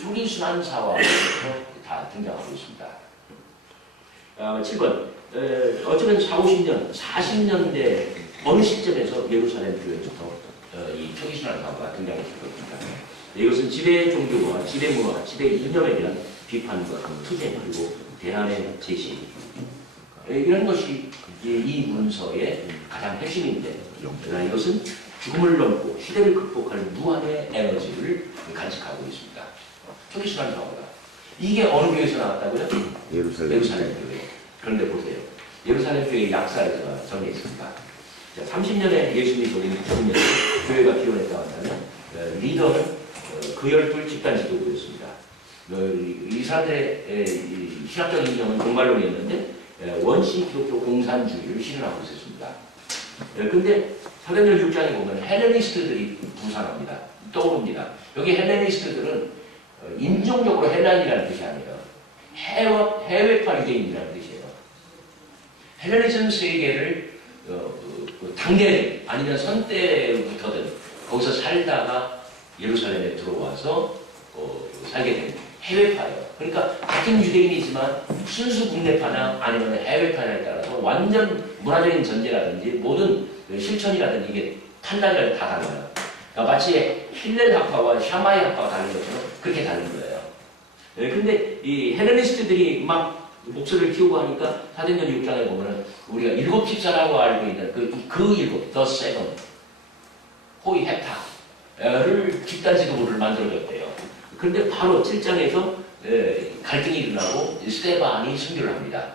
초기 순환사화에서 다 등장하고 있습니다. 7번. 어쩌면 40년대 어느 시점에서 예루살렘 교회부터 이 초기 순환사화가 등장했을 겁니다. 이것은 지배 종교와 지배 문화, 지배 이념에 대한 비판과 투쟁 그리고 대안의 제시 이런 것이 이 문서의 가장 핵심인데 이것은 죽음을 넘고 시대를 극복할 무한의 에너지를 간직하고 있습니다. 초기 순환사화가 이게 어느 교회에서 나왔다고요? 예루살렘 교회. 그런데 보세요. 예루살렘 교회의 약사를 제가 정리했습니다. 30년에 예수님이 돌린 60년에 교회가 기원했다고 한다면 리더는 그 12 집단 지도부였습니다. 이 사람들의 신학적 이념은 종말론이었는데 원시 기독교 공산주의를 실현하고 있었습니다. 그런데 사도행전 6장에 보면 헬레니스트들이 부상합니다. 떠오릅니다. 여기 헬레니스트들은 인종적으로 헬란이라는 뜻이 아니에요. 해외파 유대인이라는 뜻이에요. 헬레니즘 세계를 당대 아니면 선때부터든 거기서 살다가 예루살렘에 들어와서 살게 된 해외파예요. 그러니까 같은 유대인이지만 순수 국내파나 아니면 해외파냐에 따라서 완전 문화적인 전제라든지 모든 실천이라든지 이게 판단이 다 달라요. 그러니까 마치 힐렐 학파와 샤마이 학파가 다른 것처럼 그렇게 다른 거예요. 근데 이 헬레니스트들이 막 목소리를 키우고 하니까 사도행전 6장에 보면은 우리가 7 집사라고 알고 있는 그 7, 더 세븐, 호이 헥타를 집단 지도부를 만들어줬대요. 그런데 바로 7장에서 갈등이 일어나고 스데반이 순교를 합니다.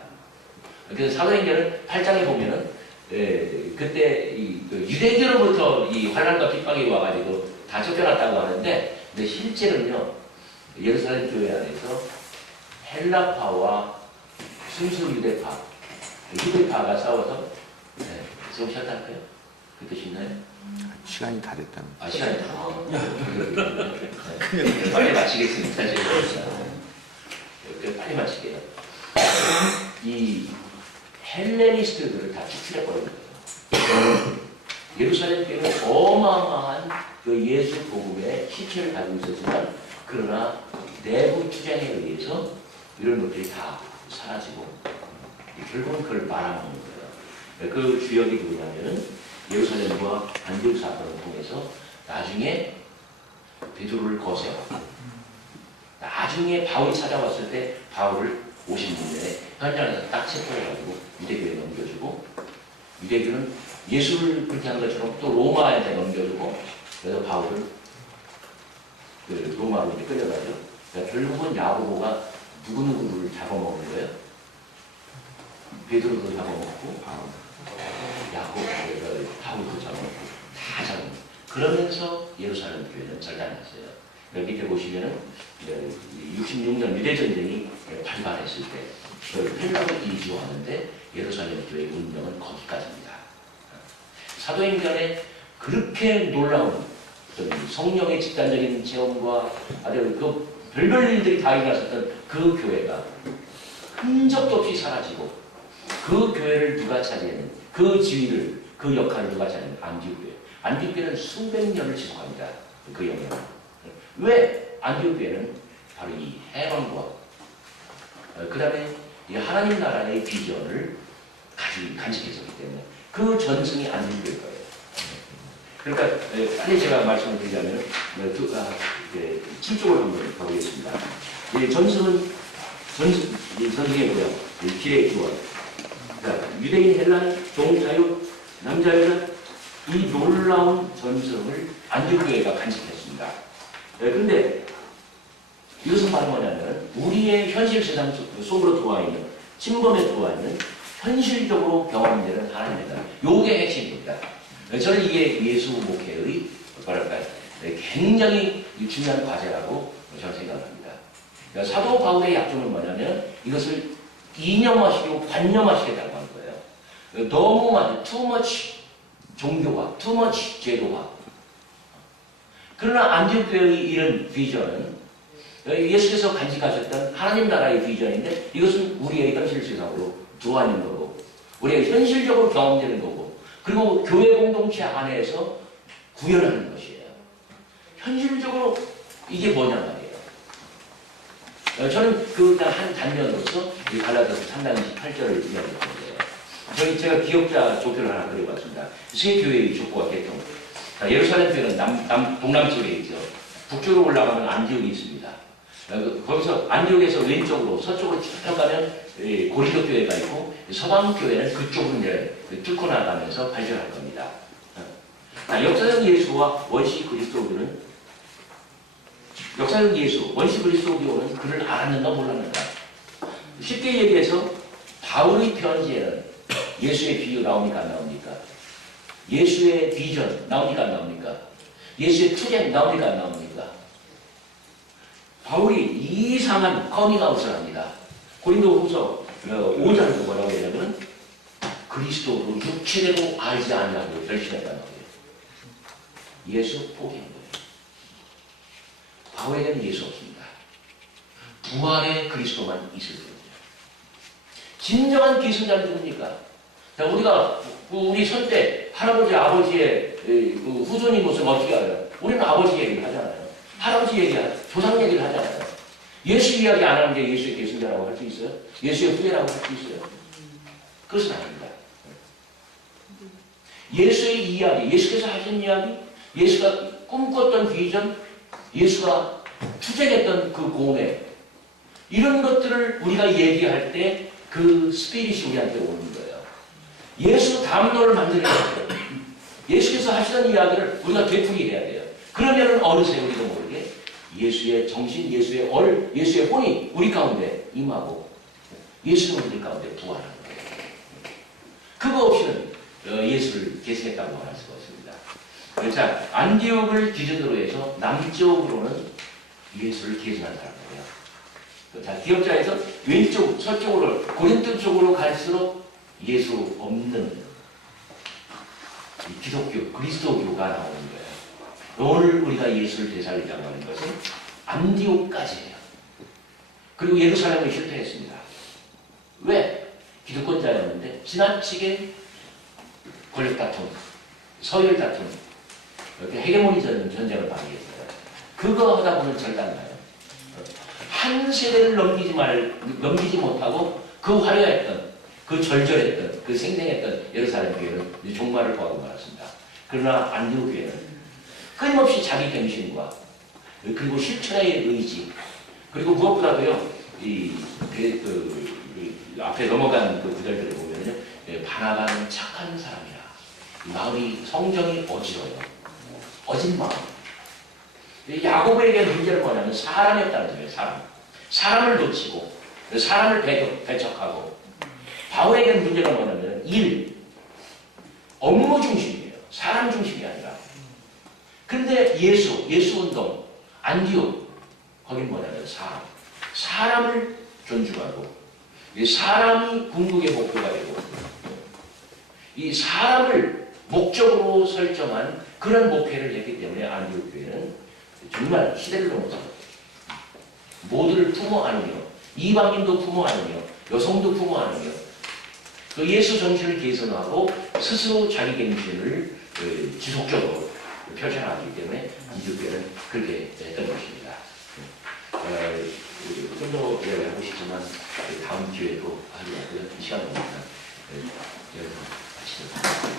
그래서 사도행전은 8장에 보면은 그때 유대인으로부터 이 환란과 핍박이 와가지고 다 쫓겨났다고 하는데, 근데 실제로는요 예루살렘 교회 안에서 헬라파와 순수 유대파, 히브리파가 싸워서 좀 쉬었다 할까요? 그 뜻이 있나요? 시간이 다 됐다는. 시간이 다. 빨리 마치겠습니다. 빨리 마칠게요. 이 헬레니스트들을 다 축출해버린 거예요. 예루살렘 교회는 어마어마한 그 예수 복음의 실체를 가지고 있었지만, 그러나 내부 투쟁에 의해서 이런 것들이 다 사라지고 결국은 그걸 말아먹는 거예요. 그 주역이 누구냐면은 예루살렘과 안디옥 사건을 통해서 나중에 베드로를 거세요. 나중에 바울이 찾아왔을 때 바울을 56년에 현장에서 딱 체포해가지고 유대교에 넘겨주고, 유대교는 예수를 그렇게 한 것처럼 또 로마한테 넘겨주고, 그래서 바울을 그 로마로 이제 끌려가죠. 그러니까 결국은 야고보가 누구누구를 잡아먹은 거예요. 베드로도 잡아먹고, 야고보가 바울도 잡아먹고, 다 잡아먹고. 그러면서 예루살렘 교회는 절단했어요. 여기 밑에 보시면은 66년 유대전쟁이 발발했을 때 펠라로 이주하는데 예루살렘 교회의 운명은 거기까지입니다. 사도행전에 그렇게 놀라운 성령의 집단적인 체험과 아주 그 별별 일들이 다 일어났었던 그 교회가 흔적도 없이 사라지고, 그 교회를 누가 차지했는, 그 지위를, 그 역할을 누가 차지했는? 안디옥 교회. 안디옥 교회는 수백 년을 지속합니다. 그 영향을. 왜? 안디옥 교회는 바로 이 해방과 그 다음에 이 하나님 나라의 비전을 간직했었기 때문에 그 전승이 안디옥 교회일 거예요. 그러니까 빨리 제가 말씀을 드리자면 7쪽을 한번 가보겠습니다. 전승의 뭐야? 길의 기원. 그러니까 유대인, 헬란, 종, 자유, 남자, 여자, 이 놀라운 전승을 안디옥 교회가 간직했습니다. 그런데 이것은 바로 뭐냐면 우리의 현실 세상 속으로 들어와 있는, 침범에 들어와 있는 현실적으로 경험되는 하나님의 나라. 요게 핵심입니다. 저는 이게 예수 목회의 뭐랄까요, 굉장히 중요한 과제라고 저는 생각합니다. 사도 바울의 약점은 뭐냐면 이것을 이념화시키고 관념화시켰다고 하는 거예요. 너무 많은 too much 종교화, too much 제도화. 그러나 안디옥 교회의 이런 비전은 예수께서 간직하셨던 하나님 나라의 비전인데 이것은 우리의 현실 세상으로 들어와 있는 거고 우리가 현실적으로 경험되는 거고 그리고 교회 공동체 안에서 구현하는 것이에요. 현실적으로 이게 뭐냐 말이에요. 저는 그 한 단면으로서 이 갈라디아서 3장 28절을 이야기할 건데요. 제가 기억자 조표를 하나 그려봤습니다. 세 교회의 족보가 개통. 예루살렘 교회는 동남쪽에 있죠. 북쪽으로 올라가면 안디옥이 있습니다. 거기서 안디옥에서 왼쪽으로 서쪽으로 쭉 가면 고린도 교회가 있고 서방 교회는 그쪽으로 이제 뚫고 나가면서 발전할 겁니다. 역사적 예수와 원시 그리스도교는 역사적 예수, 원시 그리스도교는 그를 알았는가 몰랐는가. 쉽게 얘기해서 바울의 편지에는 예수의 비유 나옵니까 안 나옵니까? 예수의 비전 나옵니까 안 나옵니까? 예수의 투쟁 나옵니까 안 나옵니까? 바울이 이상한 커밍아웃을 합니다. 고린도후서 5장에서 뭐라고 하냐면 그리스도로 육체되고 알지 않냐고 결심했다는 거예요. 예수 포기한 거예요. 바울에게는 예수 없습니다. 부활의 그리스도만 있을 겁니다. 진정한 기술자는 누굽니까? 자, 우리가 우리 선때 할아버지 아버지의 그 후손인 것을 어떻게 알아요? 우리는 아버지 얘기를 하잖아요. 할아버지 얘기하잖아요. 조상 얘기를 하잖아요. 예수 이야기 안 하는데 예수의 계승자라고 할 수 있어요? 예수의 후예라고 할 수 있어요? 그것은 아닙니다. 예수의 이야기, 예수께서 하신 이야기, 예수가 꿈꿨던 비전, 예수가 투쟁했던 그 고뇌, 이런 것들을 우리가 얘기할 때 그 스피릿이 우리한테 오는 거예요. 예수 담론을 만들어야 돼요. 예수께서 하시던 이야기를 우리가 되풀이해야 돼요. 그러면 어느 세월이도 모르게 예수의 정신, 예수의 예수의 혼이 우리 가운데 임하고 예수는 우리 가운데 부활하는 거예요. 그거 없이는 예수를 계승했다고 말할 수가 없습니다. 자, 안디옥을 기준으로 해서 남쪽으로는 예수를 계승한 사람이에요. 자, 기억자에서 왼쪽, 서쪽으로, 고린도 쪽으로 갈수록 예수 없는 기독교, 그리스도교가 나오는 거예요. 오늘 우리가 예수를 되살리자고 하는 것은 안디옥까지예요. 그리고 예루살렘을 실패했습니다. 왜? 기득권자였는데 지나치게 권력 다툼, 서열 다툼, 이렇게 헤게모니 전쟁을 발휘했어요. 그거 하다 보면 절단나요. 한 세대를 넘기지 못하고 그 화려했던, 그 절절했던, 그 생생했던 예루살렘 교회는 종말을 구하고 말았습니다. 그러나 안디옥 교회는 끊임없이 자기 경신과 그리고 실천의 의지, 그리고 무엇보다도요, 앞에 넘어간 그 구절들을 보면요, 바나바는 착한 사람이라. 마음이 성정이 어지러워요. 어진 마음. 야고보에게 문제는 뭐냐면 사람이었다는 거예요. 사람을 놓치고 사람을 배척하고, 바울에게 문제가 뭐냐면 업무 중심이에요. 사람 중심이 아니라. 그런데 예수 운동, 안디옥, 거긴 뭐냐면 사람을 존중하고, 사람이 궁극의 목표가 되고, 이 사람을 목적으로 설정한 그런 목표를 했기 때문에 안디옥 교회는 정말 시대를 넘어서 모두를 품어안으며, 이방인도 품어안으며, 여성도 품어안으며, 그 예수 정신을 개선하고 스스로 자기 갱신을 지속적으로 펼쳐나가기 때문에 안디옥 교회는 그렇게 했던 것입니다. 좀 더 이야기하고 싶지만 다음 기회에도 하려고요. 이 시간은 여기서 마치도록 하겠습니다.